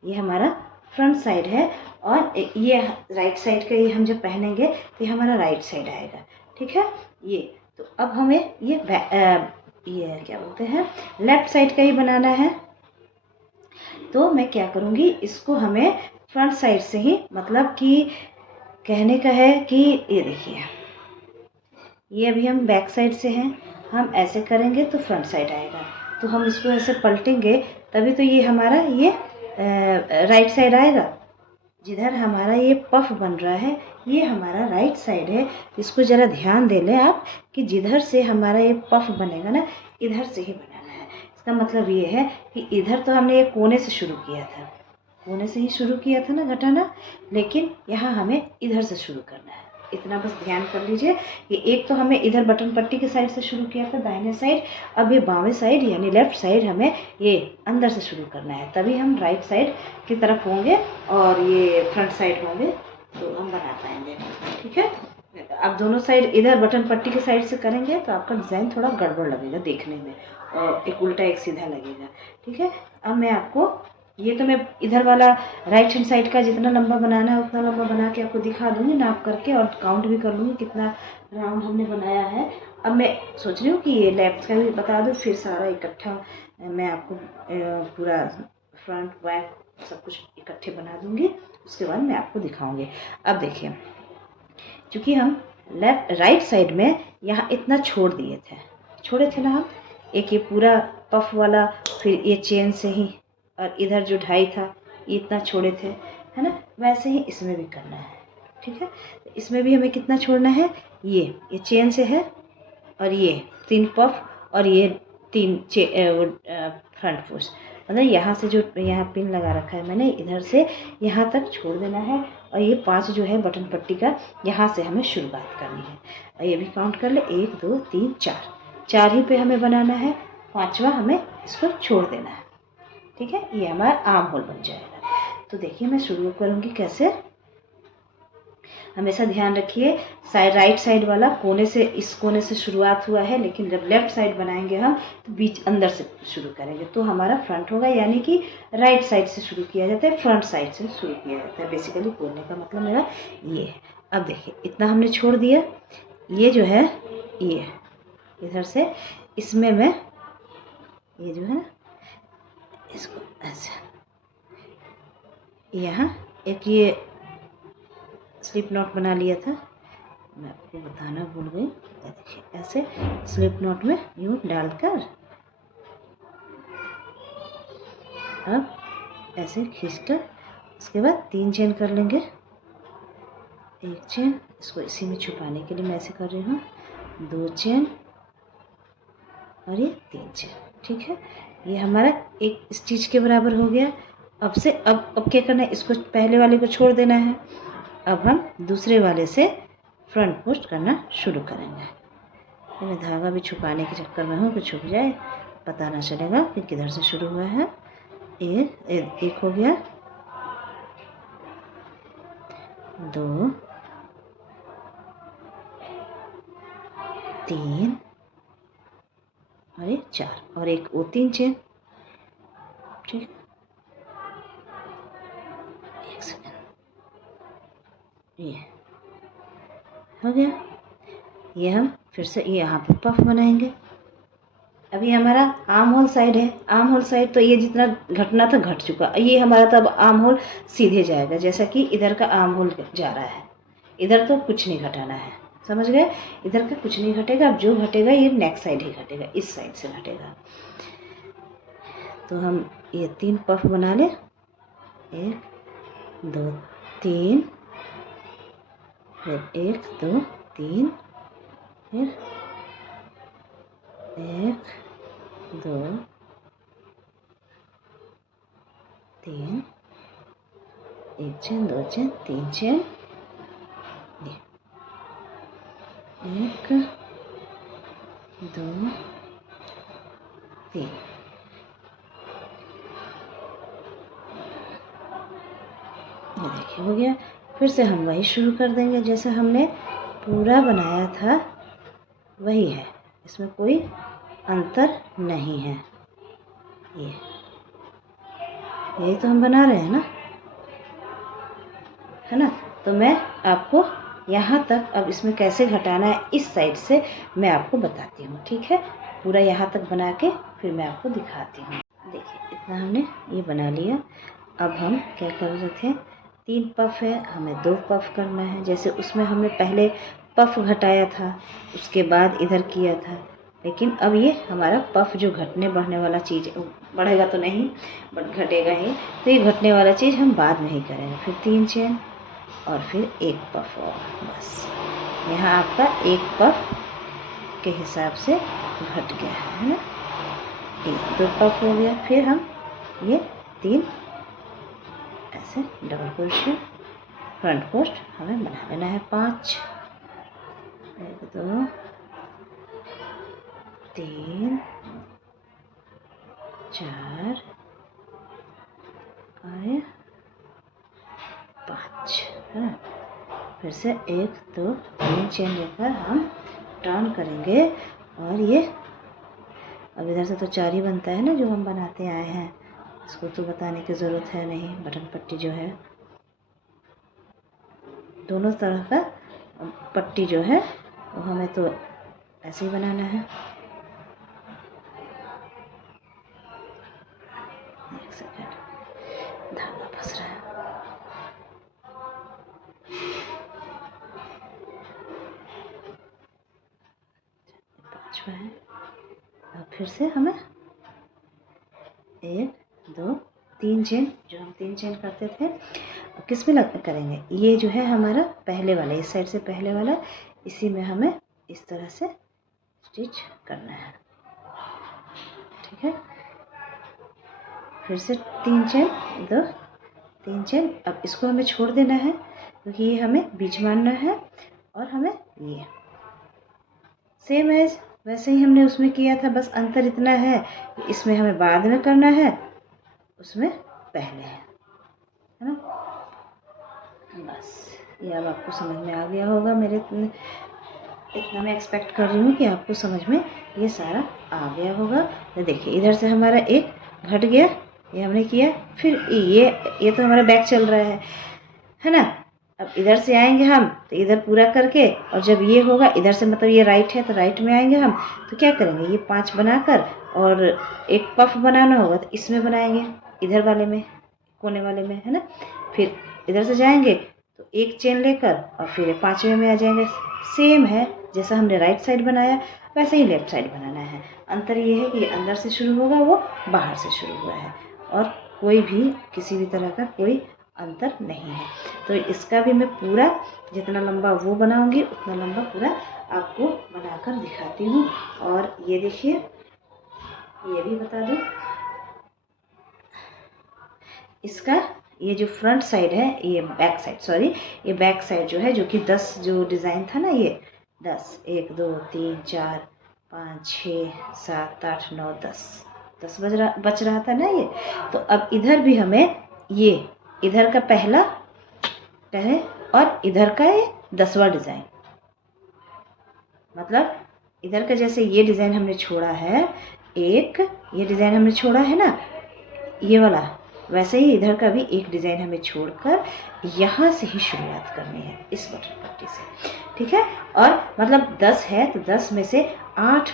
ये हमारा फ्रंट साइड है, और ये राइट साइड का ये हम जब पहनेंगे तो ये हमारा राइट साइड आएगा। ठीक है, ये तो अब हमें ये क्या बोलते हैं, लेफ्ट साइड का ही बनाना है। तो मैं क्या करूँगी, इसको हमें फ्रंट साइड से ही, मतलब कि कहने का है कि ये देखिए, ये अभी हम बैक साइड से हैं, हम ऐसे करेंगे तो फ्रंट साइड आएगा, तो हम इसको ऐसे पलटेंगे तभी तो ये हमारा ये राइट साइड आएगा। जिधर हमारा ये पफ बन रहा है ये हमारा राइट साइड है। इसको ज़रा ध्यान दे लें आप कि जिधर से हमारा ये पफ बनेगा ना, इधर से ही बनाना है। इसका मतलब ये है कि इधर तो हमने ये कोने से शुरू किया था, कोने से ही शुरू किया था ना घटाना, लेकिन यहाँ हमें इधर से शुरू करना है। इतना बस ध्यान कर लीजिए। ये एक तो हमें इधर बटन पट्टी के साइड से शुरू किया था, दाहिने साइड। अब ये बावें साइड यानी लेफ्ट साइड हमें ये अंदर से शुरू करना है, तभी हम राइट साइड की तरफ होंगे और ये फ्रंट साइड होंगे तो हम बना पाएंगे। ठीक है, अब दोनों साइड इधर बटन पट्टी के साइड से करेंगे तो आपका डिज़ाइन थोड़ा गड़बड़ लगेगा देखने में, और एक उल्टा एक सीधा लगेगा। ठीक है, अब मैं आपको ये तो मैं इधर वाला राइट हैंड साइड का जितना लंबा बनाना है उतना लंबा बना के आपको दिखा दूँगी नाप करके, और काउंट भी कर लूँगी कितना राउंड हमने बनाया है। अब मैं सोच रही हूँ कि ये लेफ्ट का भी बता दूँ, फिर सारा इकट्ठा मैं आपको पूरा फ्रंट बैक सब कुछ इकट्ठे बना दूँगी, उसके बाद मैं आपको दिखाऊँगी। अब देखिए, चूँकि हम राइट साइड में यहाँ इतना छोड़े थे ना हम, एक ये पूरा पफ वाला, फिर ये चेन से ही, और इधर जो 2.5 था ये इतना छोड़े थे, है ना, वैसे ही इसमें भी करना है। ठीक है, तो इसमें भी हमें कितना छोड़ना है, ये चेन से है, और ये 3 पफ, और ये 3 फ्रंट पोस्ट, मतलब यहाँ से जो यहाँ पिन लगा रखा है मैंने, इधर से यहाँ तक छोड़ देना है, और ये 5 जो है बटन पट्टी का, यहाँ से हमें शुरुआत करनी है। और ये भी काउंट कर ले, 1 2 3 4 ही पे हमें बनाना है, 5वां हमें इसको छोड़ देना है। ठीक है, ये हमारा आर्म होल बन जाएगा। तो देखिए मैं शुरू करूँगी कैसे। हमेशा ध्यान रखिए राइट साइड वाला कोने से, इस कोने से शुरुआत हुआ है, लेकिन जब लेफ्ट साइड बनाएंगे हम तो बीच अंदर से शुरू करेंगे तो हमारा फ्रंट होगा, यानी कि राइट साइड से शुरू किया जाता है, फ्रंट साइड से शुरू किया जाता है। बेसिकली बोलने का मतलब मेरा ये है। अब देखिए इतना हमने छोड़ दिया, ये जो है ये इधर से, इसमें मैं ये जो है ना इसको ऐसे, यहाँ एक ये स्लिप नॉट बना लिया था, मैं आपको बताना भूल गई। देखिए ऐसे स्लिप नॉट में यूँ डालकर अब ऐसे खींचकर उसके बाद 3 चेन कर लेंगे। 1 चेन, इसको इसी में छुपाने के लिए मैं ऐसे कर रही हूँ, 2 चेन और ये 3 चेन। ठीक है, ये हमारा एक स्टिच के बराबर हो गया। अब क्या करना है, इसको पहले वाले को छोड़ देना है। अब हम दूसरे वाले से फ्रंट पोस्ट करना शुरू करेंगे। मैं धागा भी छुपाने के चक्कर में हूँ कि छुप जाए, पता ना चलेगा कि किधर से शुरू हुआ है। एक हो गया, 2, 3 और 4 और एक वो 3 चेन। ठीक, एक सेकेंड, ये हो गया। ये हम फिर से ये यहाँ पे पफ बनाएंगे। अभी हमारा आर्म होल साइड है, आर्म होल साइड तो ये जितना घटना था घट चुका, ये हमारा तब आर्म होल सीधे जाएगा, जैसा कि इधर का आर्म होल जा रहा है। इधर तो कुछ नहीं घटाना है, समझ गए? इधर का कुछ नहीं घटेगा। अब जो घटेगा ये नेक साइड ही घटेगा, इस साइड से घटेगा। तो हम ये 3 पफ बना लें, 1 2 3, फिर 1 2 3, फिर 1 2 3, 1 चेन 2 चेन 3 चेन, 1 2 3। ये देखिए हो गया। फिर से हम वही शुरू कर देंगे जैसे हमने पूरा बनाया था, वही है, इसमें कोई अंतर नहीं है। ये तो हम बना रहे हैं ना, है ना? तो मैं आपको यहाँ तक अब इसमें कैसे घटाना है इस साइड से मैं आपको बताती हूँ, ठीक है? पूरा यहाँ तक बना के फिर मैं आपको दिखाती हूँ। देखिए इतना हमने ये बना लिया। अब हम क्या कर रहे थे, 3 पफ है, हमें 2 पफ करना है। जैसे उसमें हमने पहले पफ घटाया था, उसके बाद इधर किया था, लेकिन अब ये हमारा पफ जो घटने बढ़ने वाला चीज़, बढ़ेगा तो नहीं बट घटेगा ही, तो ये घटने वाला चीज़ हम बाद में ही करेंगे। फिर 3 चेन और फिर 1 पफ और बस। यहाँ आपका 1 पफ के हिसाब से घट गया है ना, 1 2 पफ हो गया। फिर हम ये 3 ऐसे डबल क्रोशे फ्रंट पोस्ट हमें बना लेना है। 5 1 2 3 4 और 5 है ना। फिर से 1 2 3 चेन लेकर हम टर्न करेंगे। और ये अब इधर से तो 4 ही बनता है ना जो हम बनाते आए हैं, इसको तो बताने की ज़रूरत है नहीं। बटन पट्टी जो है, दोनों तरह का पट्टी जो है वो हमें तो ऐसे ही बनाना है। एक सेकेंड, धागा फंस रहा है। पांचवा है। अब फिर से हमें 1 2 3 चेन, जो हम 3 चेन करते थे, अब किस में करेंगे, ये जो है हमारा पहले वाला, इस साइड से पहले वाला, इसी में हमें इस तरह से स्टिच करना है, ठीक है? फिर से 3 चेन 2 3 चेन। अब इसको हमें छोड़ देना है क्योंकि ये हमें बीच मारना है। और हमें ये सेम एज वैसे ही हमने उसमें किया था, बस अंतर इतना है कि इसमें हमें बाद में करना है, उसमें पहले है ना। बस ये अब आपको समझ में आ गया होगा। मेरे इतना मैं एक्सपेक्ट कर रही हूँ कि आपको समझ में ये सारा आ गया होगा। तो देखिए इधर से हमारा एक घट गया, ये हमने किया। फिर ये तो हमारा बैक चल रहा है ना। अब इधर से आएंगे हम तो इधर पूरा करके, और जब ये होगा इधर से, मतलब ये राइट है तो राइट में आएंगे हम, तो क्या करेंगे, ये 5 बनाकर और एक पफ बनाना होगा तो इसमें बनाएंगे, इधर वाले में, कोने वाले में, है ना। फिर इधर से जाएंगे तो एक चेन लेकर और फिर 5वें में आ जाएंगे। सेम है जैसा हमने राइट साइड बनाया वैसे ही लेफ्ट साइड बनाना है। अंतर ये है कि अंदर से शुरू होगा, वो बाहर से शुरू हुआ है, और कोई भी किसी भी तरह का कोई अंतर नहीं है। तो इसका भी मैं पूरा जितना लंबा वो बनाऊंगी उतना लंबा पूरा आपको बनाकर दिखाती हूँ। और ये देखिए, ये भी बता दूँ, इसका ये जो फ्रंट साइड है, ये बैक साइड, सॉरी, ये बैक साइड जो है, जो कि 10 जो डिज़ाइन था ना, ये 10, 1 2 3 4 5 6 7 8 9 10, 10 बच रहा था ना ये। तो अब इधर भी हमें ये इधर का पहला है और इधर का ये 10वां डिज़ाइन, मतलब इधर का जैसे ये डिज़ाइन हमने छोड़ा है, एक ये डिज़ाइन हमने छोड़ा है ना ये वाला, वैसे ही इधर का भी एक डिज़ाइन हमें छोड़कर यहाँ से ही शुरुआत करनी है, इस बटन पट्टी से, ठीक है। और मतलब 10 है तो 10 में से 8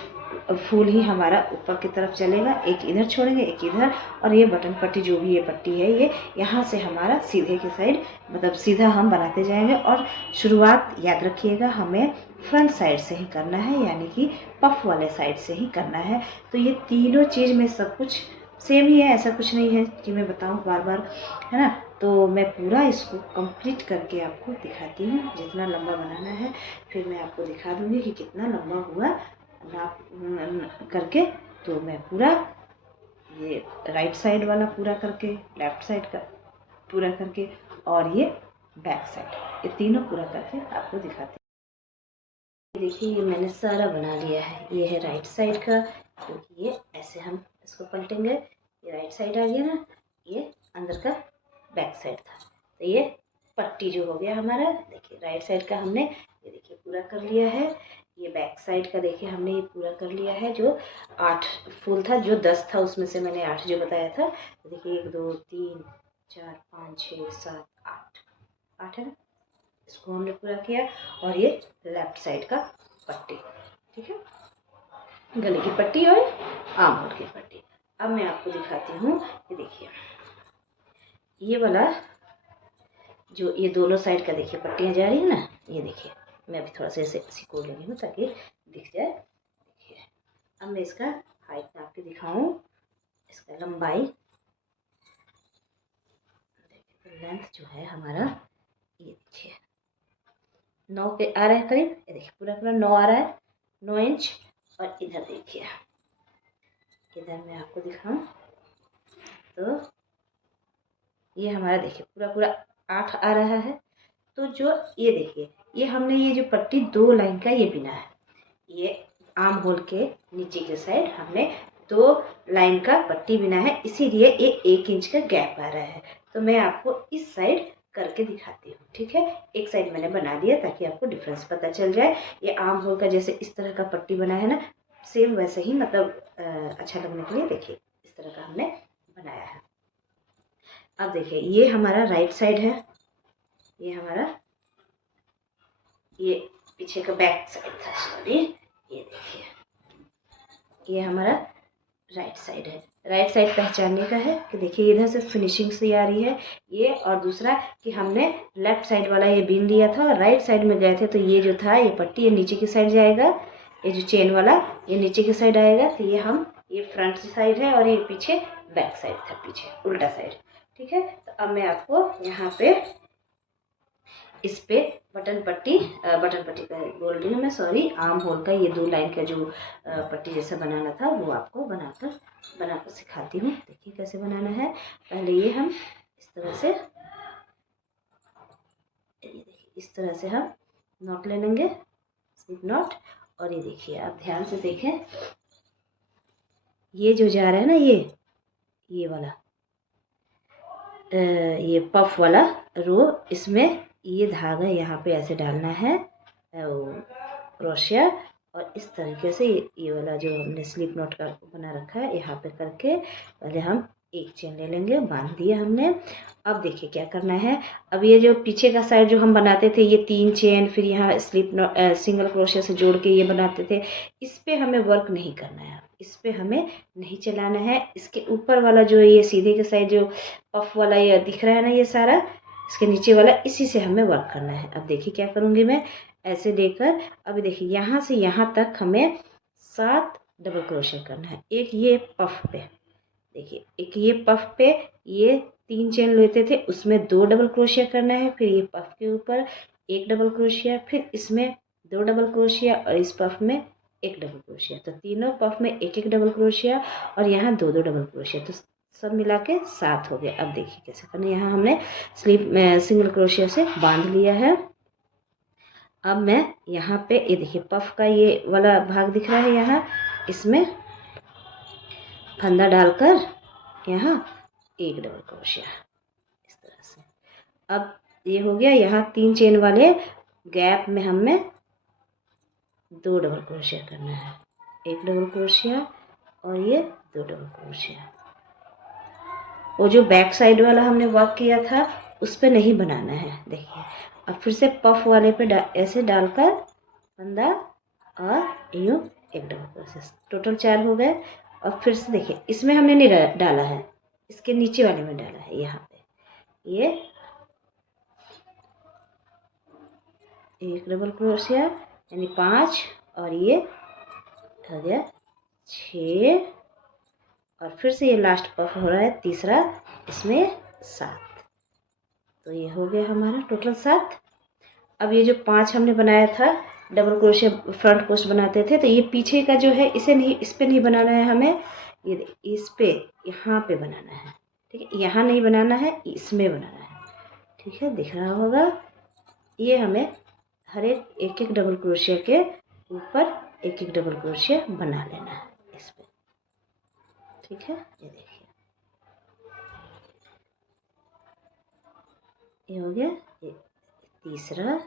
फूल ही हमारा ऊपर की तरफ चलेगा, एक इधर छोड़ेंगे एक इधर, और ये बटन पट्टी जो भी ये पट्टी है ये यहाँ से हमारा सीधे की साइड, मतलब सीधा हम बनाते जाएंगे। और शुरुआत याद रखिएगा हमें फ्रंट साइड से ही करना है, यानी कि पफ वाले साइड से ही करना है। तो ये तीनों चीज़ में सब कुछ सेम ही है, ऐसा कुछ नहीं है कि मैं बताऊँ बार बार, है ना। तो मैं पूरा इसको कंप्लीट करके आपको दिखाती हूँ, जितना लंबा बनाना है फिर मैं आपको दिखा दूँगी कि कितना लंबा हुआ नाप करके। तो मैं पूरा ये राइट साइड वाला पूरा करके, लेफ्ट साइड का पूरा करके, और ये बैक साइड, ये तीनों पूरा करके आपको दिखाती हूँ। देखिए ये मैंने सारा बना लिया है, ये है राइट साइड का, क्योंकि ये ऐसे हम इसको पलटेंगे, ये राइट साइड आ गया ना, ये अंदर का बैक साइड था। तो ये पट्टी जो हो गया हमारा, देखिए राइट साइड का हमने ये देखिए पूरा कर लिया है। ये बैक साइड का देखिए हमने ये पूरा कर लिया है, जो 8 फूल था, जो 10 था उसमें से मैंने 8 जो बताया था। तो देखिए 1 2 3 4 5 6 7 8, 8 है ना, इसको हमने पूरा किया। और ये लेफ्ट साइड का पट्टी, ठीक है, गले की पट्टी और आर्म होल की पट्टी। अब मैं आपको दिखाती हूँ, ये देखिए ये वाला जो ये दोनों साइड का देखिए पट्टियाँ जा रही है ना, ये देखिए मैं अभी थोड़ा सा ऐसे सिकोड़ लेती हूँ ताकि दिख जाए। देखिए अब मैं इसका हाइट नाप के दिखाऊँ, इसका लंबाई, लेंथ जो है हमारा ये देखिए 9 के आ रहा है करीब, ये देखिए पूरा पूरा 9 आ रहा है, 9 इंच। और इधर देखिए, इधर मैं आपको दिखाऊँ तो ये हमारा देखिए पूरा पूरा 8 आ रहा है। तो जो ये देखिए ये हमने ये जो पट्टी 2 लाइन का ये बिना है, ये आर्म होल के नीचे के साइड हमने 2 लाइन का पट्टी बिना है, इसीलिए ये 1 इंच का गैप आ रहा है। तो मैं आपको इस साइड करके दिखाती हूँ, ठीक है। एक साइड मैंने बना दिया ताकि आपको डिफरेंस पता चल जाए। ये आर्म होल का जैसे इस तरह का पट्टी बना है ना, सेम वैसे ही, मतलब अच्छा लगने के लिए देखिए इस तरह का हमने बनाया है। अब देखिए ये हमारा राइट साइड है, ये हमारा ये पीछे का बैक साइड था, सॉरी, ये देखिए ये हमारा राइट साइड है। राइट साइड पहचानने का है कि देखिए इधर से फिनिशिंग से आ रही है ये, और दूसरा कि हमने लेफ्ट साइड वाला ये बीन लिया था और राइट साइड में गए थे, तो ये जो था ये पट्टी ये नीचे की साइड जाएगा, ये जो चेन वाला ये नीचे की साइड आएगा। तो ये हम ये फ्रंट साइड है और ये पीछे बैक साइड था, पीछे उल्टा साइड, ठीक है। तो अब मैं आपको यहाँ पे इस पे बटन पट्टी का बोल रही हूँ मैं, सॉरी, आर्म होल का ये 2 लाइन का जो पट्टी जैसा बनाना था वो आपको बनाकर सिखाती हूँ। देखिए कैसे बनाना है। पहले ये हम इस तरह से, ये देखिए इस तरह से हम नॉट ले लेंगे, स्लिप नॉट। और ये देखिए आप ध्यान से देखें, ये जो जा रहा है ना ये वाला ये पफ वाला रो, इसमें ये धागा यहाँ पे ऐसे डालना है क्रोशिया, और इस तरीके से ये वाला जो हमने स्लिप नॉट का बना रखा है यहाँ पे करके पहले हम एक चेन ले लेंगे, बांध दिया हमने। अब देखिए क्या करना है, अब ये जो पीछे का साइड जो हम बनाते थे ये 3 चेन, फिर यहाँ स्लिप नॉट सिंगल क्रोशिया से जोड़ के ये बनाते थे, इस पे हमें वर्क नहीं करना है, इस पे हमें नहीं चलाना है। इसके ऊपर वाला जो ये सीधे के साइड जो पफ वाला ये दिख रहा है ना, ये सारा इसके नीचे वाला, इसी से हमें वर्क करना है। अब देखिए क्या करूँगी मैं, ऐसे लेकर अब देखिए यहाँ से यहाँ तक हमें 7 डबल क्रोशिया करना है। एक ये पफ पे देखिए, एक ये पफ पे ये 3 चेन लेते थे उसमें 2 डबल क्रोशिया करना है, फिर ये पफ के ऊपर 1 डबल क्रोशिया, फिर इसमें 2 डबल क्रोशिया और इस पफ में 1 डबल क्रोशिया। तो तीनों पफ में 1-1 डबल क्रोशिया और यहाँ 2-2 डबल क्रोशिया, तो सब मिला के 7 हो गया। अब देखिए कैसे करना है, यहाँ हमने सिंगल क्रोशिया से बांध लिया है। अब मैं यहाँ पे ये देखिए पफ का ये वाला भाग दिख रहा है, यहाँ इसमें फंदा डालकर यहाँ एक डबल क्रोशिया इस तरह से। अब ये हो गया। यहाँ 3 चेन वाले गैप में हमें 2 डबल क्रोशिया करना है, एक डबल क्रोशिया और ये 2 डबल क्रोशिया। वो जो बैक साइड वाला हमने वर्क किया था उस पे नहीं बनाना है। देखिए अब फिर से पफ वाले पे ऐसे डालकर फंदा और यूँ एक डबल क्रोशिया, टोटल 4 हो गए। और फिर से देखिए इसमें हमने नहीं डाला है, इसके नीचे वाले में डाला है। यहाँ पे ये एक डबल क्रोशिया यानी 5 और ये हो गया 6 और फिर से ये लास्ट पफ हो रहा है तीसरा, इसमें 7। तो ये हो गया हमारा टोटल 7। अब ये जो 5 हमने बनाया था डबल क्रोशिया फ्रंट पोस्ट बनाते थे, तो ये पीछे का जो है इसे नहीं, इस पे नहीं बनाना है हमें, ये इस पे यहाँ पे बनाना है। ठीक है, यहाँ नहीं बनाना है, इसमें बनाना है। ठीक है, दिख रहा होगा। ये हमें हर एक एक डबल क्रोशिया के ऊपर एक एक डबल क्रोशिया बना लेना है इस पे। ठीक है, ये देखिए ये हो गया, ये तीसरा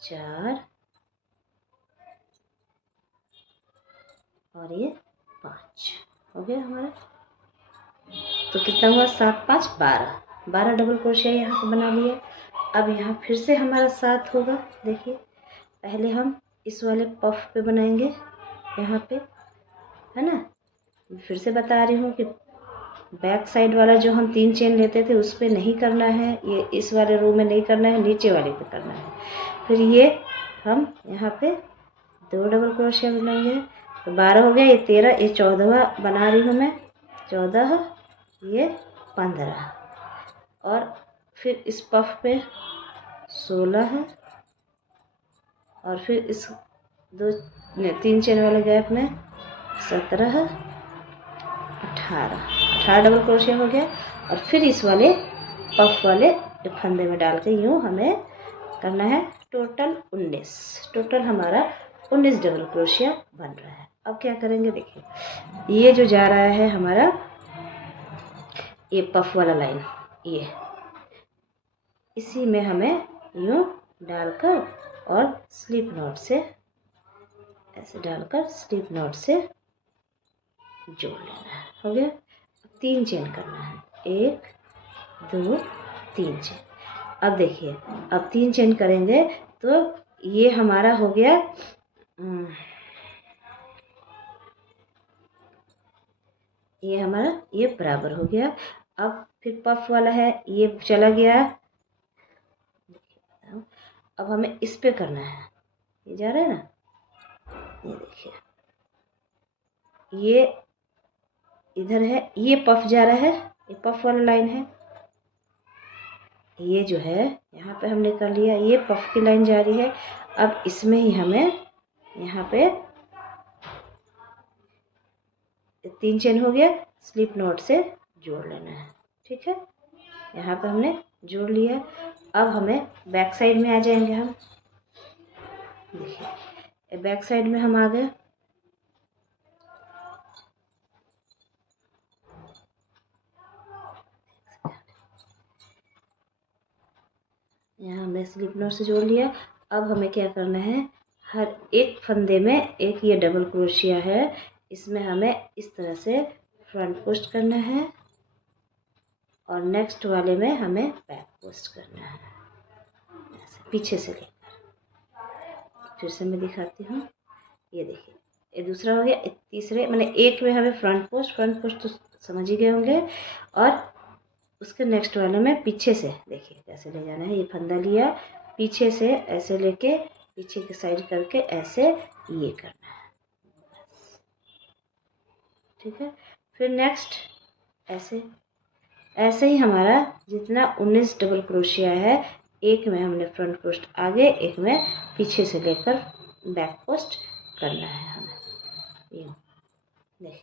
4 और ये 5 हो गया हमारा। तो कितना हुआ 7 5 12 डबल क्रोशिया यहाँ पे बना लिए। अब यहाँ फिर से हमारा 7 होगा। देखिए पहले हम इस वाले पफ पे बनाएंगे यहाँ पे, है ना। फिर से बता रही हूँ कि बैक साइड वाला जो हम 3 चेन लेते थे उस पे नहीं करना है, ये इस वाले रो में नहीं करना है, नीचे वाले पे करना है। फिर ये हम यहाँ पे 2 डबल क्रोशिया बनाएंगे। तो 12 हो गया, ये 13, ये 14वां बना रही हूँ मैं, 14, ये 15 और फिर इस पफ पे 16 और फिर इस 3 चेन वाले गैप में 17, 18 डबल क्रोशिया हो गया। और फिर इस वाले पफ वाले फंदे में डाल के यूँ हमें करना है टोटल 19। टोटल हमारा 19 डबल क्रोशिया बन रहा है। अब क्या करेंगे, देखिए ये जो जा रहा है हमारा ये पफ वाला लाइन, ये इसी में हमें यूँ डालकर और स्लिप नॉट से ऐसे डालकर स्लिप नॉट से जोड़ लेना है। हो गया। 3 चेन करना है, 1 2 3 चेन। अब देखिए अब 3 चेन करेंगे तो ये हमारा हो गया, ये हमारा ये बराबर हो गया। अब फिर पफ वाला है, ये चला गया। अब हमें इस पे करना है, ये जा रहा है ना, ये देखिए ये इधर है, ये पफ जा रहा है, ये पफ वाला लाइन है। ये जो है यहाँ पे हमने कर लिया, ये पफ की लाइन जा रही है। अब इसमें ही हमें यहाँ पे 3 चेन हो गया, स्लिप नॉट से जोड़ लेना है। ठीक है, यहाँ पे हमने जोड़ लिया। अब हमें बैक साइड में आ जाएंगे हम। देखिए बैक साइड में हम आ गए। यहाँ हमने स्लिप नॉट से जोड़ लिया। अब हमें क्या करना है, हर एक फंदे में एक ये डबल क्रोशिया है, इसमें हमें इस तरह से फ्रंट पोस्ट करना है और नेक्स्ट वाले में हमें बैक पोस्ट करना है, ऐसे पीछे से लेकर। फिर से मैं दिखाती हूँ, ये देखिए ये दूसरा हो गया। तीसरे मैंने एक में हमें फ्रंट पोस्ट तो समझ ही गए होंगे, और उसके नेक्स्ट वाले में पीछे से देखिए कैसे ले जाना है। ये फंदा लिया, पीछे से ऐसे लेके पीछे की साइड करके ऐसे ये करना है, ठीक है। फिर नेक्स्ट ऐसे ही हमारा जितना 19 डबल क्रोशिया है, एक में हमने फ्रंट पोस्ट आगे, एक में पीछे से लेकर बैक पोस्ट करना है हमें। ये देखिए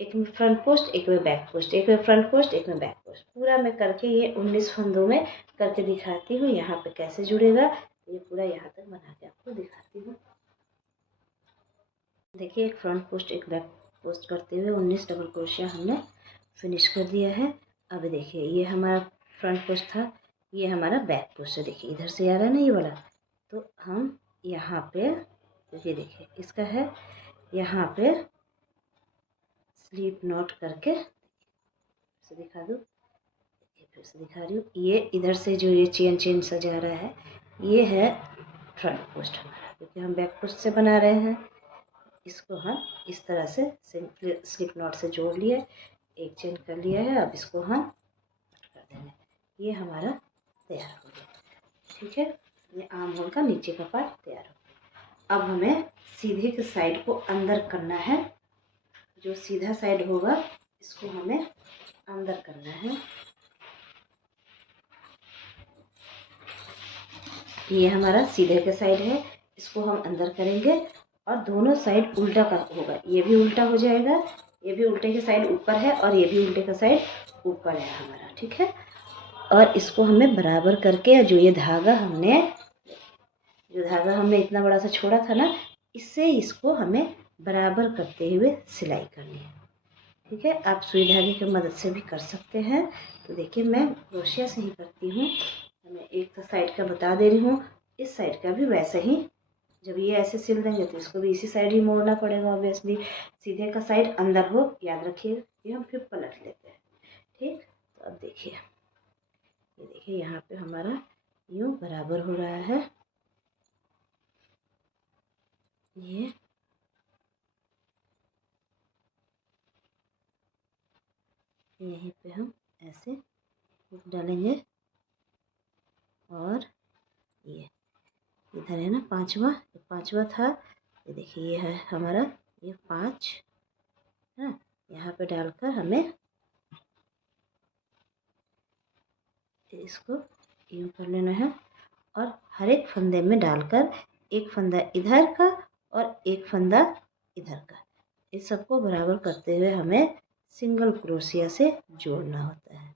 एक में फ्रंट पोस्ट, एक में बैक पोस्ट, एक में फ्रंट पोस्ट, एक में बैक पोस्ट, पूरा मैं करके ये 19 फंदों में करके दिखाती हूँ। यहाँ पे कैसे जुड़ेगा ये पूरा यहाँ तक बना के आपको दिखाती हूँ। देखिए एक फ्रंट पोस्ट एक बैक पोस्ट करते हुए 19 डबल क्रोशिया हमने फिनिश कर दिया है। अब देखिए ये हमारा फ्रंट पोस्ट था, ये हमारा बैक पोस्ट है। देखिए इधर से आ रहा है ना ये वाला, तो हम यहाँ पे ये देखिए इसका है, यहाँ पे स्लिप नॉट करके से दिखा दूँ, फिर से दिखा रही हूँ। ये इधर से जो ये चेन चेन सा जा रहा है ये है फ्रंट पोस्ट हमारा, क्योंकि हम बैक पोस्ट से बना रहे हैं। इसको हम इस तरह से स्लिप नॉट से जोड़ लिए, एक चेन कर लिया है। अब इसको हम कट कर देंगे, ये हमारा तैयार हो गया। ठीक है, ये आर्म होल का नीचे का पार्ट तैयार हो गया। अब हमें सीधे के साइड को अंदर करना है, जो सीधा साइड होगा इसको हमें अंदर करना है। ये हमारा सीधे के साइड है, इसको हम अंदर करेंगे और दोनों साइड उल्टा का होगा। ये भी उल्टा हो जाएगा, ये भी उल्टे के साइड ऊपर है और ये भी उल्टे का साइड ऊपर है हमारा। ठीक है, और इसको हमें बराबर करके जो ये धागा हमने इतना बड़ा सा छोड़ा था ना, इससे इसको हमें बराबर करते हुए सिलाई करनी है। ठीक है, आप सुई धागे की मदद से भी कर सकते हैं। तो देखिए मैं क्रोशिया से ही करती हूँ, मैं एक साइड का बता दे रही हूँ, इस साइड का भी वैसे ही जब ये ऐसे सिल देंगे तो इसको भी इसी साइड ही मोड़ना पड़ेगा ऑब्वियसली। सीधे का साइड अंदर हो, याद रखिएगा। ये हम फिर पलट लेते हैं। ठीक, तो अब देखिए ये देखिए यहाँ पे हमारा यूँ बराबर हो रहा है। ये यहीं पे हम ऐसे डालेंगे और ये इधर है ना पांचवा था, ये देखिए ये है हमारा ये 5 है। यहाँ पे डालकर हमें इसको यूँ कर लेना है और हर एक फंदे में डालकर एक फंदा इधर का और एक फंदा इधर का, इस सबको बराबर करते हुए हमें सिंगल क्रोशिया से जोड़ना होता है।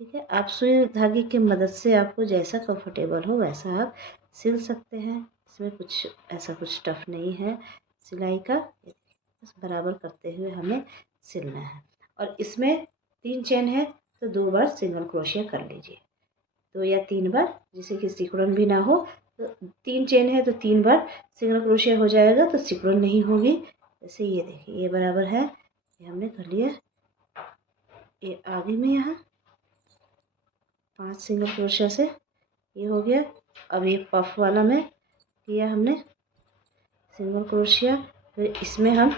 ठीक है, आप सुई धागे की मदद से आपको जैसा कंफर्टेबल हो वैसा आप सिल सकते हैं। इसमें कुछ ऐसा कुछ टफ नहीं है सिलाई का, बस बराबर करते हुए हमें सिलना है। और इसमें 3 चेन है तो 2 बार सिंगल क्रोशिया कर लीजिए, 2 या 3 बार, जिससे कि सिकुड़न भी ना हो। तो 3 चेन है तो 3 बार सिंगल क्रोशिया हो जाएगा तो सिकुड़न नहीं होगी। जैसे ये देखिए ये बराबर है, ये हमने कर लिया। ये आगे में यहाँ 5 सिंगल क्रोशिया से ये हो गया। अब ये पफ वाला में किया हमने सिंगल क्रोशिया, फिर इसमें हम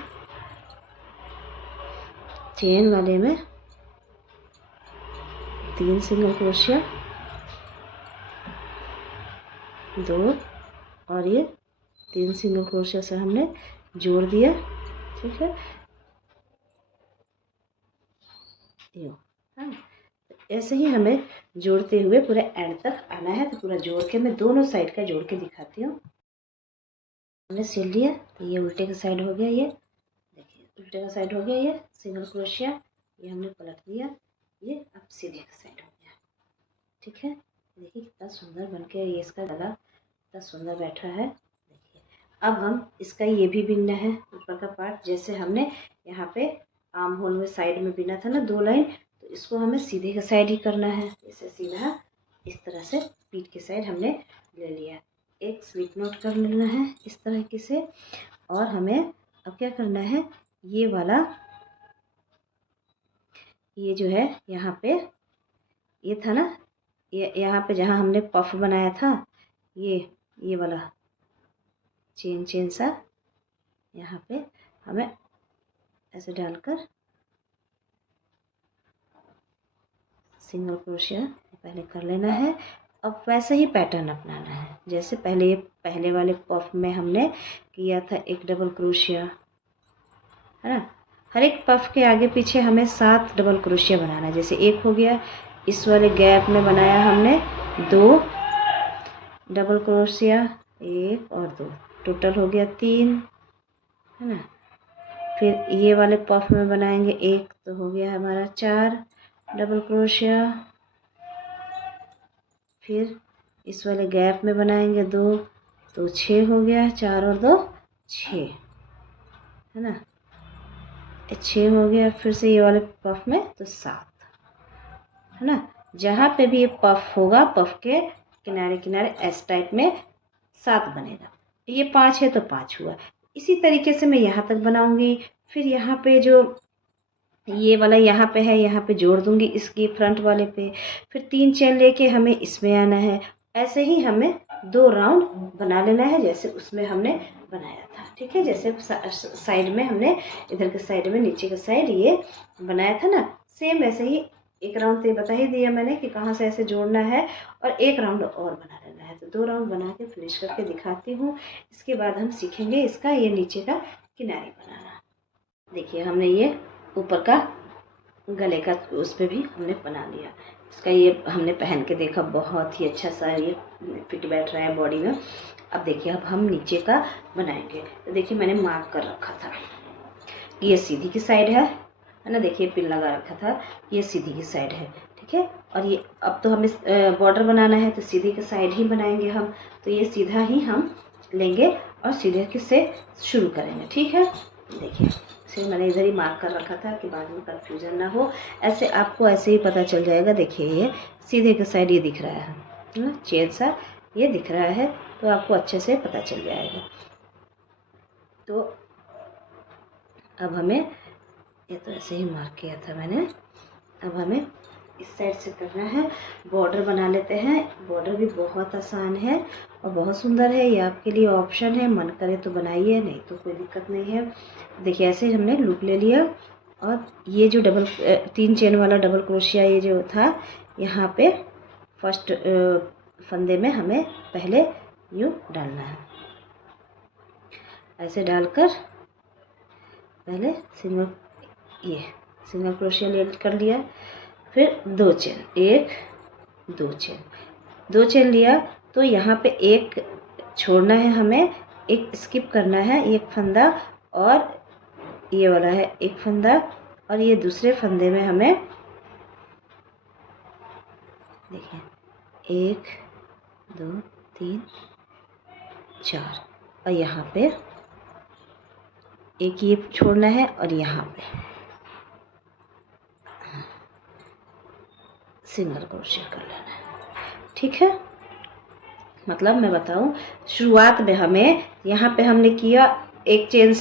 चेन वाले में 3 सिंगल क्रोशिया, 2 और ये 3 सिंगल क्रोशिया से हमने जोड़ दिया। ठीक है, यो हाँ, ऐसे ही हमें जोड़ते हुए पूरे एंड तक आना है। तो पूरा जोड़ के मैं दोनों साइड का जोड़ के दिखाती हूँ। हमने सिल लिया तो ये उल्टे का साइड हो गया, ये देखिए उल्टे का साइड हो गया, ये सिंगल क्रोशिया, ये हमने पलट दिया, ये अब सीधे का साइड हो गया। ठीक है, देखिए कितना सुंदर बन के ये इसका गला कितना सुंदर बैठा है। देखिए अब हम इसका ये भी बिनना है ऊपर का पार्ट, जैसे हमने यहाँ पे आर्म होल में साइड में बिना था ना 2 लाइन, तो इसको हमें सीधे का साइड ही करना है। इसे सीधा इस तरह से पीठ के साइड हमने ले लिया, एक स्लिप नॉट कर लेना है इस तरीके से। और हमें अब क्या करना है, ये वाला ये जो है यहाँ पे ये था ना, ये यहाँ पे जहाँ हमने पफ बनाया था, ये वाला चेन सा यहाँ पे हमें ऐसे डालकर सिंगल क्रोशिया पहले कर लेना है। अब वैसे ही पैटर्न अपनाना है जैसे पहले वाले पफ में हमने किया था, एक डबल क्रोशिया है ना। हर एक पफ के आगे पीछे हमें 7 डबल क्रोशिया बनाना है। जैसे एक हो गया, इस वाले गैप में बनाया हमने 2 डबल क्रोशिया, 1 और 2, टोटल हो गया 3 है ना। फिर ये वाले पफ में बनाएंगे, एक तो हो गया हमारा 4 डबल क्रोशिया। फिर इस वाले गैप में बनाएंगे 2, तो 6 हो गया, 4 और 2 6, है ना, 6 हो गया। फिर से ये वाले पफ में तो 7, है ना। जहाँ पे भी ये पफ होगा, पफ के किनारे किनारे एस टाइप में 7 बनेगा। ये 5 है तो 5 हुआ। इसी तरीके से मैं यहाँ तक बनाऊंगी। फिर यहाँ पे जो ये वाला यहाँ पे है, यहाँ पे जोड़ दूंगी इसकी फ्रंट वाले पे। फिर 3 चेन लेके हमें इसमें आना है। ऐसे ही हमें 2 राउंड बना लेना है जैसे उसमें हमने बनाया था, ठीक है। जैसे साइड में हमने इधर के साइड में नीचे के साइड ये बनाया था ना, सेम वैसे ही एक राउंड तो बता ही दिया मैंने कि कहाँ से ऐसे जोड़ना है, और एक राउंड और बना लेना है। तो 2 राउंड बना के फिनिश करके दिखाती हूँ। इसके बाद हम सीखेंगे इसका ये नीचे का किनारी बनाना। देखिए हमने ये ऊपर का गले का उस पर भी हमने बना लिया। इसका ये हमने पहन के देखा, बहुत ही अच्छा सा ये फिट बैठ रहा है बॉडी में। अब देखिए अब हम नीचे का बनाएंगे। तो देखिए मैंने मार्क कर रखा था, ये सीधी की साइड है ना, देखिए पिन लगा रखा था, ये सीधी की साइड है, ठीक है। और ये अब तो हमें बॉर्डर बनाना है तो सीधी की साइड ही बनाएंगे हम। तो ये सीधा ही हम लेंगे और सीधे से शुरू करेंगे, ठीक है। देखिए इसे मैंने इधर ही मार्क कर रखा था कि बाद में कन्फ्यूजन ना हो। ऐसे आपको ऐसे ही पता चल जाएगा। देखिए ये सीधे के साइड ये दिख रहा है ना, चेन सा ये दिख रहा है, तो आपको अच्छे से पता चल जाएगा। तो अब हमें ये तो ऐसे ही मार्क किया था मैंने। अब हमें इस साइड से करना है, बॉर्डर बना लेते हैं। बॉर्डर भी बहुत आसान है और बहुत सुंदर है, ये आपके लिए ऑप्शन है, मन करे तो बनाइए, नहीं तो कोई दिक्कत नहीं है। देखिए ऐसे हमने लूप ले लिया, और ये जो 3 चेन वाला डबल क्रोशिया ये जो था, यहाँ पे फर्स्ट फंदे में हमें पहले यूँ डालना है। ऐसे डालकर पहले सिंगल क्रोशिया ले कर लिया। फिर 2 चेन, 1 2 चेन, 2 चेन लिया, तो यहाँ पे एक छोड़ना है हमें, एक स्किप करना है, एक फंदा, और ये वाला है एक फंदा, और ये दूसरे फंदे में हमें देखिए 1 2 3 4, और यहाँ पे एक ये छोड़ना है, और यहाँ पे सिंगल क्रोशिया कर लेना है, ठीक है। मतलब मैं बताऊं, शुरुआत में हमें यहाँ पे हमने किया एक चेन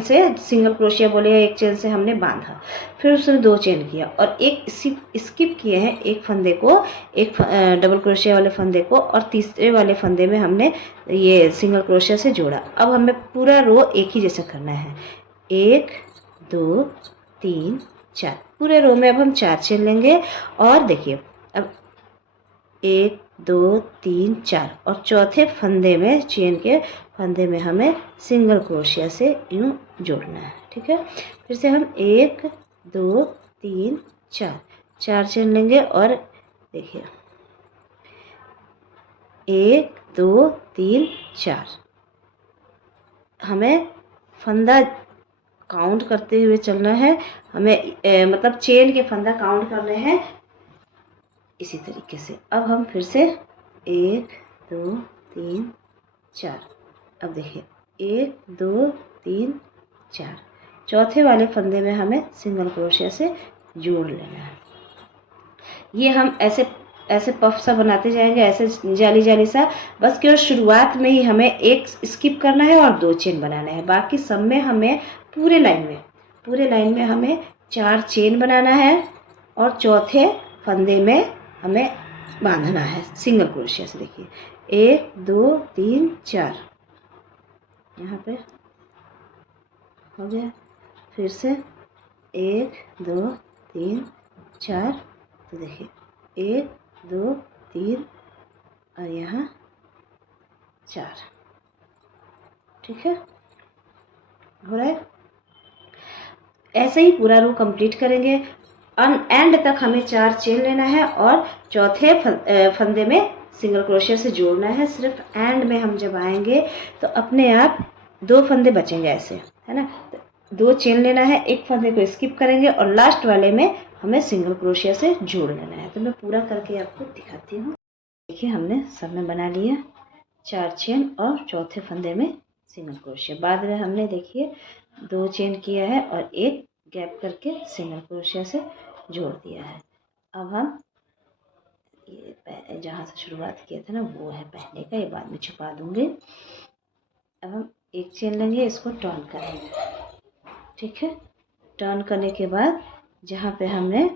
से सिंगल क्रोशिया बोले, एक चेन से हमने बांधा, फिर उसने 2 चेन किया, और एक स्किप किए हैं एक फंदे को, एक डबल क्रोशिया वाले फंदे को, और तीसरे वाले फंदे में हमने ये सिंगल क्रोशिया से जोड़ा। अब हमें पूरा रो एक ही जैसा करना है, 1 2 3 4, पूरे रो में अब हम 4 चेन लेंगे। और देखिए अब 1 2 3 4, और चौथे फंदे में, चेन के फंदे में हमें सिंगल क्रोशिया से यूँ जोड़ना है, ठीक है। फिर से हम 1 2 3 4, 4 चेन लेंगे, और देखिए 1 2 3 4, हमें फंदा काउंट करते हुए चलना है। हमें मतलब चेन के फंदा काउंट करने हैं इसी तरीके से। अब हम फिर से 1 2 3 4, अब देखिए 1 2 3 4, चौथे वाले फंदे में हमें सिंगल क्रोशिया से जोड़ लेना है। ये हम ऐसे पफ सा बनाते जाएंगे, ऐसे जाली जाली सा, बस केवल शुरुआत में ही हमें एक स्किप करना है और 2 चेन बनाना है। बाकी सब में हमें पूरे लाइन में हमें 4 चेन बनाना है, और चौथे फंदे में हमें बांधना है सिंगल क्रोशिया से। देखिए 1 2 3 4, यहाँ पे हो गया। फिर से 1 2 3 4, तो देखिए 1 2 3, और यहाँ 4, ठीक है, हो रहा है। ऐसे ही पूरा रो कंप्लीट करेंगे। एंड तक हमें 4 चेन लेना है, और चौथे फंदे में सिंगल क्रोशिया से जोड़ना है। सिर्फ एंड में हम जब आएंगे तो अपने आप 2 फंदे बचेंगे ऐसे, है ना। तो 2 चेन लेना है, एक फंदे को स्किप करेंगे और लास्ट वाले में हमें सिंगल क्रोशिया से जोड़ लेना है। तो मैं पूरा करके आपको दिखाती हूँ। देखिए हमने सब में बना लिया 4 चेन और चौथे फंदे में सिंगल क्रोशिया। बाद में हमने देखिए 2 चेन किया है और एक गैप करके सिंगल क्रोशिया से जोड़ दिया है। अब हम ये जहाँ से शुरुआत किया था ना वो है पहले का, ये बाद में छुपा दूंगी। अब हम एक चेन लेंगे, इसको टर्न करेंगे, ठीक है। टर्न करने के बाद जहाँ पे हमने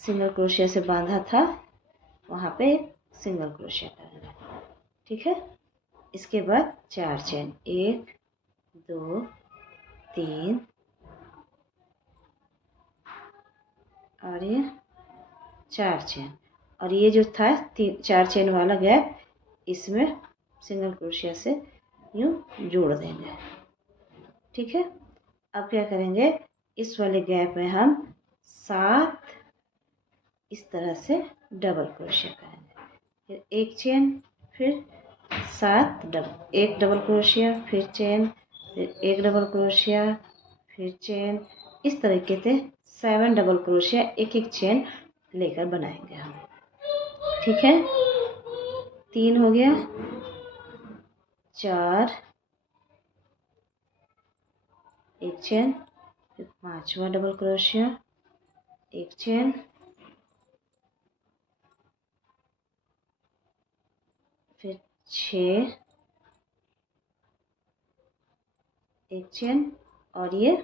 सिंगल क्रोशिया से बांधा था वहाँ पे सिंगल क्रोशिया करेंगे, ठीक है। इसके बाद 4 चेन, 1 2 3 और ये 4 चेन, और ये जो था 4 चेन वाला गैप इसमें सिंगल क्रोशिया से यूँ जोड़ देंगे, ठीक है। अब क्या करेंगे, इस वाले गैप में हम 7 इस तरह से डबल क्रोशिया करेंगे, फिर एक चेन, फिर 7 डबल, एक डबल क्रोशिया, फिर चेन, फिर एक डबल क्रोशिया, फिर चेन, इस तरीके से 7 डबल क्रोशिया एक एक चेन लेकर बनाएंगे हम, ठीक है। 3 हो गया, 4 एक चेन, फिर 5वां डबल क्रोशिया, एक चेन, फिर 6 एक चेन, और ये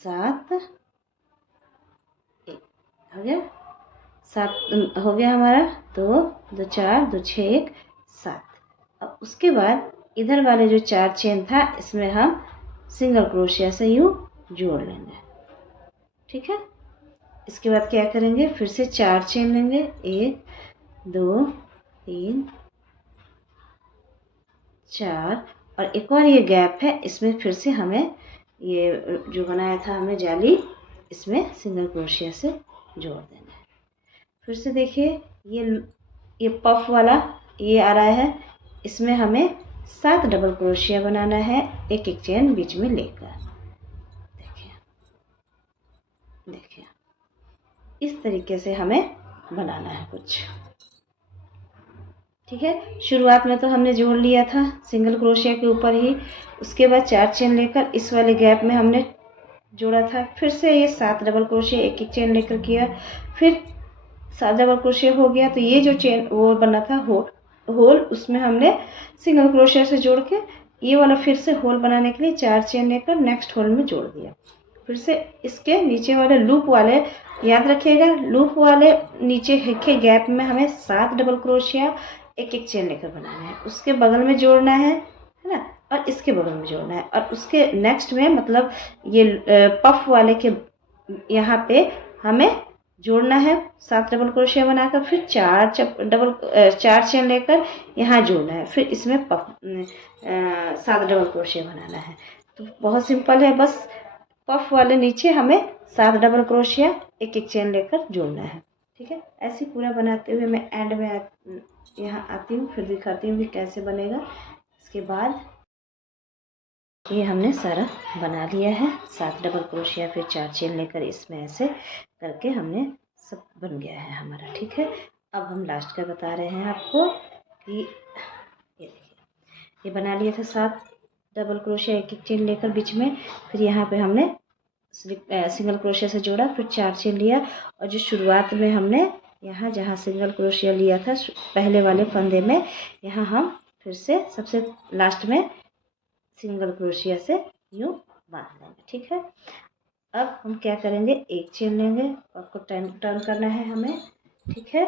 7 एक हो गया, 7 हो गया हमारा। 2 2 4 2 6 1 7। अब उसके बाद इधर वाले जो 4 चेन था इसमें हम सिंगल क्रोशिया से यूँ जोड़ लेंगे, ठीक है। इसके बाद क्या करेंगे, फिर से 4 चेन लेंगे, 1 2 3 4, और एक और ये गैप है इसमें फिर से हमें ये जो बनाया था हमने जाली, इसमें सिंगल क्रोशिया से जोड़ देना है। फिर से देखिए ये पफ वाला ये आ रहा है, इसमें हमें 7 डबल क्रोशिया बनाना है एक एक चेन बीच में लेकर। देखिए देखिए इस तरीके से हमें बनाना है कुछ, ठीक है। शुरुआत में तो हमने जोड़ लिया था सिंगल क्रोशिया के ऊपर ही, उसके बाद 4 चेन लेकर इस वाले गैप में हमने जोड़ा था, फिर से ये 7 डबल क्रोशिया एक एक चेन लेकर किया, फिर 7 डबल क्रोशिया हो गया। तो ये जो चेन वो बना था होल उसमें हमने सिंगल क्रोशिया से जोड़ के ये वाला फिर से होल बनाने के लिए 4 चेन लेकर नेक्स्ट होल में जोड़ दिया। फिर से इसके नीचे वाले लूप वाले, याद रखिएगा लूप वाले नीचे के गैप में हमें 7 डबल क्रोशिया एक एक चेन लेकर बनाना है, उसके बगल में जोड़ना है ना, और इसके बगल में जोड़ना है, और उसके नेक्स्ट में मतलब ये पफ वाले के यहाँ पे हमें जोड़ना है 7 डबल क्रोशिया बनाकर, फिर 4 चेन लेकर यहाँ जोड़ना है, फिर इसमें 7 डबल क्रोशिया बनाना है। तो बहुत सिंपल है, बस पफ वाले नीचे हमें 7 डबल क्रोशिया एक एक चेन लेकर जोड़ना है, ठीक है। ऐसे पूरा बनाते हुए मैं एंड में यहाँ आती हूँ, फिर दिखाती हूँ कि कैसे बनेगा। इसके बाद ये हमने सारा बना लिया है, 7 डबल क्रोशिया फिर 4 चेन लेकर इसमें ऐसे करके हमने सब बन गया है हमारा, ठीक है। अब हम लास्ट का बता रहे हैं आपको कि ये देखिए ये बना लिया था 7 डबल क्रोशिया एक एक चेन लेकर बीच में, फिर यहाँ पे हमने सिंगल क्रोशिया से जोड़ा, फिर 4 चेन लिया, और जो शुरुआत में हमने यहाँ जहाँ सिंगल क्रोशिया लिया था पहले वाले फंदे में, यहाँ हम फिर से सबसे लास्ट में सिंगल क्रोशिया से यूँ बांध लेंगे, ठीक है। अब हम क्या करेंगे, एक चेन लेंगे, आपको टर्न करना है हमें, ठीक है।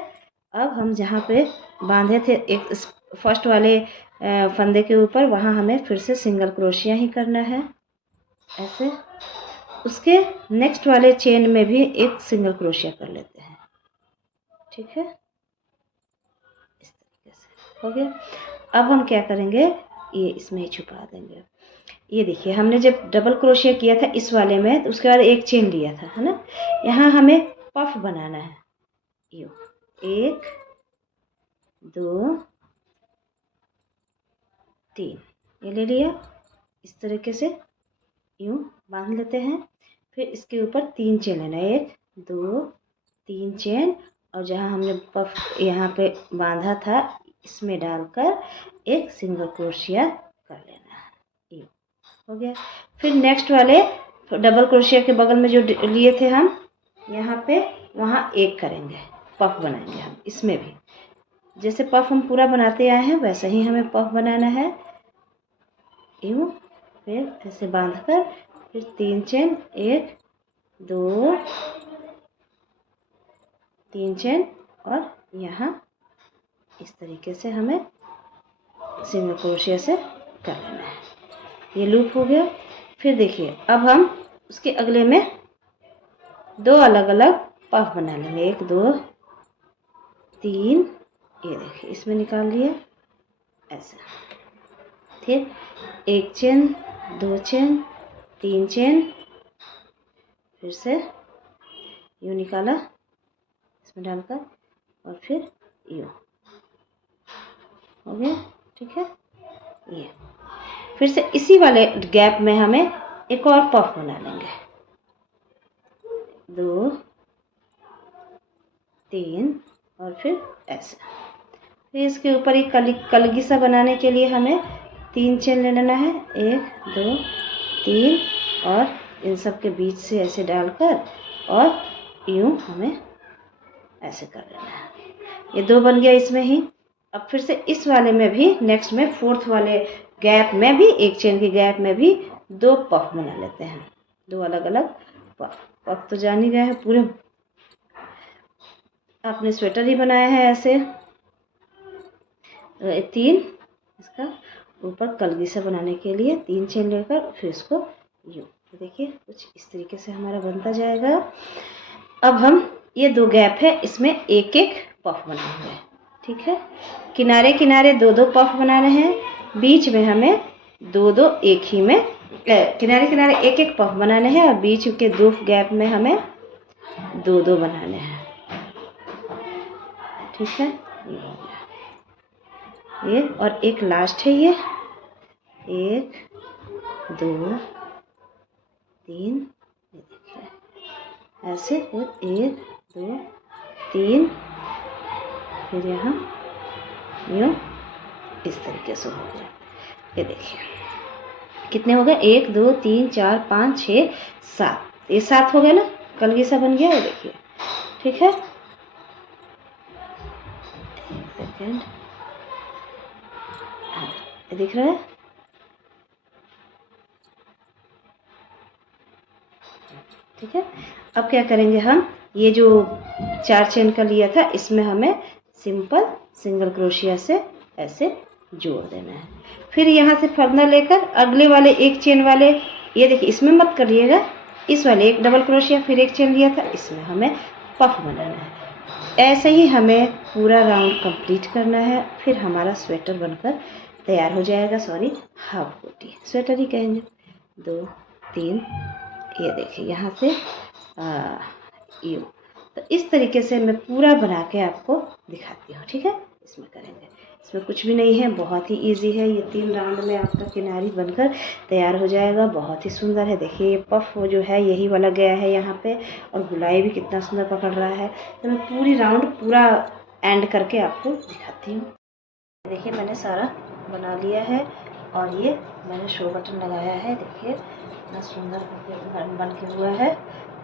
अब हम जहाँ पे बांधे थे एक फर्स्ट वाले फंदे के ऊपर, वहाँ हमें फिर से सिंगल क्रोशिया ही करना है ऐसे। उसके नेक्स्ट वाले चेन में भी एक सिंगल क्रोशिया कर लेते हैं, ठीक है। इस तरीके से हो गया। अब हम क्या करेंगे, ये इसमें ही छुपा देंगे। ये देखिए हमने जब डबल क्रोशिया किया था इस वाले में, तो उसके बाद एक चेन लिया था, है ना। यहाँ हमें पफ बनाना है, यो 1 2 3 ये ले लिया, इस तरीके से यूँ बांध लेते हैं। फिर इसके ऊपर 3 चेन लेना है, 1 2 3 चेन, और जहाँ हमने पफ यहाँ पे बांधा था इसमें डालकर एक सिंगल क्रोशिया कर लेना है। ये हो गया। फिर नेक्स्ट वाले डबल क्रोशिया के बगल में जो लिए थे हम यहाँ पे, वहाँ एक करेंगे, पफ बनाएंगे हम इसमें भी। जैसे पफ हम पूरा बनाते आए हैं वैसे ही हमें पफ बनाना है। यूँ फिर ऐसे बांधकर फिर 3 चेन, 1 2 3 चेन, और यहाँ इस तरीके से हमें सिंगल क्रोशिया से कर लेना है। ये लूप हो गया। फिर देखिए अब हम उसके अगले में 2 अलग अलग पफ बना लेंगे, 1 2 3, ये देखिए इसमें निकाल लिए ऐसे। फिर 1 चेन, 2 चेन, 3 चेन, फिर से यूँ निकाला इसमें डालकर, और फिर यूँ हो गया। ठीक है, ये फिर से इसी वाले गैप में हमें एक और पफ बना लेंगे, 2 3, और फिर ऐसे। फिर इसके ऊपर एक कलगी सा बनाने के लिए हमें 3 चेन ले लेना है, 1 2 3, और इन सब के बीच से ऐसे डालकर और यूँ हमें ऐसे कर लेना है। ये 2 बन गया इसमें ही। अब फिर से इस वाले में भी नेक्स्ट में 4th वाले गैप में भी 1 चेन के गैप में भी 2 पफ बना लेते हैं, 2 अलग अलग पफ। पफ तो जान ही गए हैं, पूरे आपने स्वेटर ही बनाया है ऐसे। 3 इसका ऊपर कलगी से बनाने के लिए 3 चेन लेकर फिर इसको यूँ, देखिए कुछ इस तरीके से हमारा बनता जाएगा। अब हम ये 2 गैप है इसमें एक एक पफ बनाएंगे। ठीक है, किनारे किनारे 2 2 पफ बनाने हैं, बीच में हमें 2 2 एक ही में किनारे किनारे एक एक पफ बनाने हैं, और बीच के 2 गैप में हमें 2 2 बनाने हैं। ठीक है, ये हो गया ये, और एक लास्ट है ये 1 2 3, ये देखिए ऐसे, फिर 1 2 3, फिर यहाँ यूँ इस तरीके से हो गया। ये देखिए कितने हो गए, 1 2 3 4 5 6 7, ये 7 हो गए ना, कलगी सा बन गया। ये देखिए, ठीक है, एक सेकेंड, हाँ ये दिख रहा है। ठीक है, अब क्या करेंगे हम, ये जो 4 चेन का लिया था इसमें हमें सिंपल सिंगल क्रोशिया से ऐसे जोड़ देना है। फिर यहाँ से फर्दर लेकर अगले वाले 1 चेन वाले, ये देखिए इसमें मत करिएगा, इस वाले एक डबल क्रोशिया फिर 1 चेन लिया था इसमें हमें पफ बनाना है। ऐसे ही हमें पूरा राउंड कंप्लीट करना है, फिर हमारा स्वेटर बनकर तैयार हो जाएगा। सॉरी, हाफ कोटी स्वेटर ही कहेंगे। 2 3, ये देखिए यहाँ से यूँ, तो इस तरीके से मैं पूरा बना के आपको दिखाती हूँ। ठीक है, इसमें करेंगे, इसमें कुछ भी नहीं है, बहुत ही इजी है। ये 3 राउंड में आपका किनारी बनकर तैयार हो जाएगा, बहुत ही सुंदर है। देखिए ये पफ जो है यही वाला गया है यहाँ पे, और गुलाई भी कितना सुंदर पकड़ रहा है। तो मैं पूरी राउंड पूरा एंड करके आपको दिखाती हूँ। देखिए मैंने सारा बना लिया है, और ये मैंने शो बटन लगाया है। देखिए इतना सुंदर बन के हुआ है।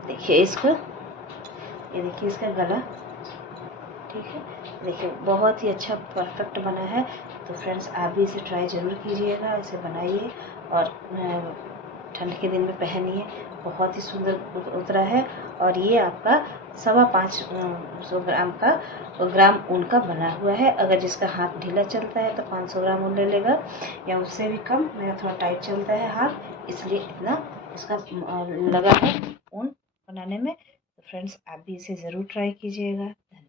देखिए इसको, ये देखिए इसका गला। ठीक है, देखिए बहुत ही अच्छा परफेक्ट बना है। तो फ्रेंड्स आप भी इसे ट्राई ज़रूर कीजिएगा, इसे बनाइए और ठंड के दिन में पहनिए। बहुत ही सुंदर उतरा है, और ये आपका 525 ग्राम ऊन का बना हुआ है। अगर जिसका हाथ ढीला चलता है तो 500 ग्राम ऊन ले लेगा, या उससे भी कम। मेरा थोड़ा टाइट चलता है हाथ, इसलिए इतना इसका लगा है ऊन बनाने में। तो फ्रेंड्स आप भी इसे ज़रूर ट्राई कीजिएगा।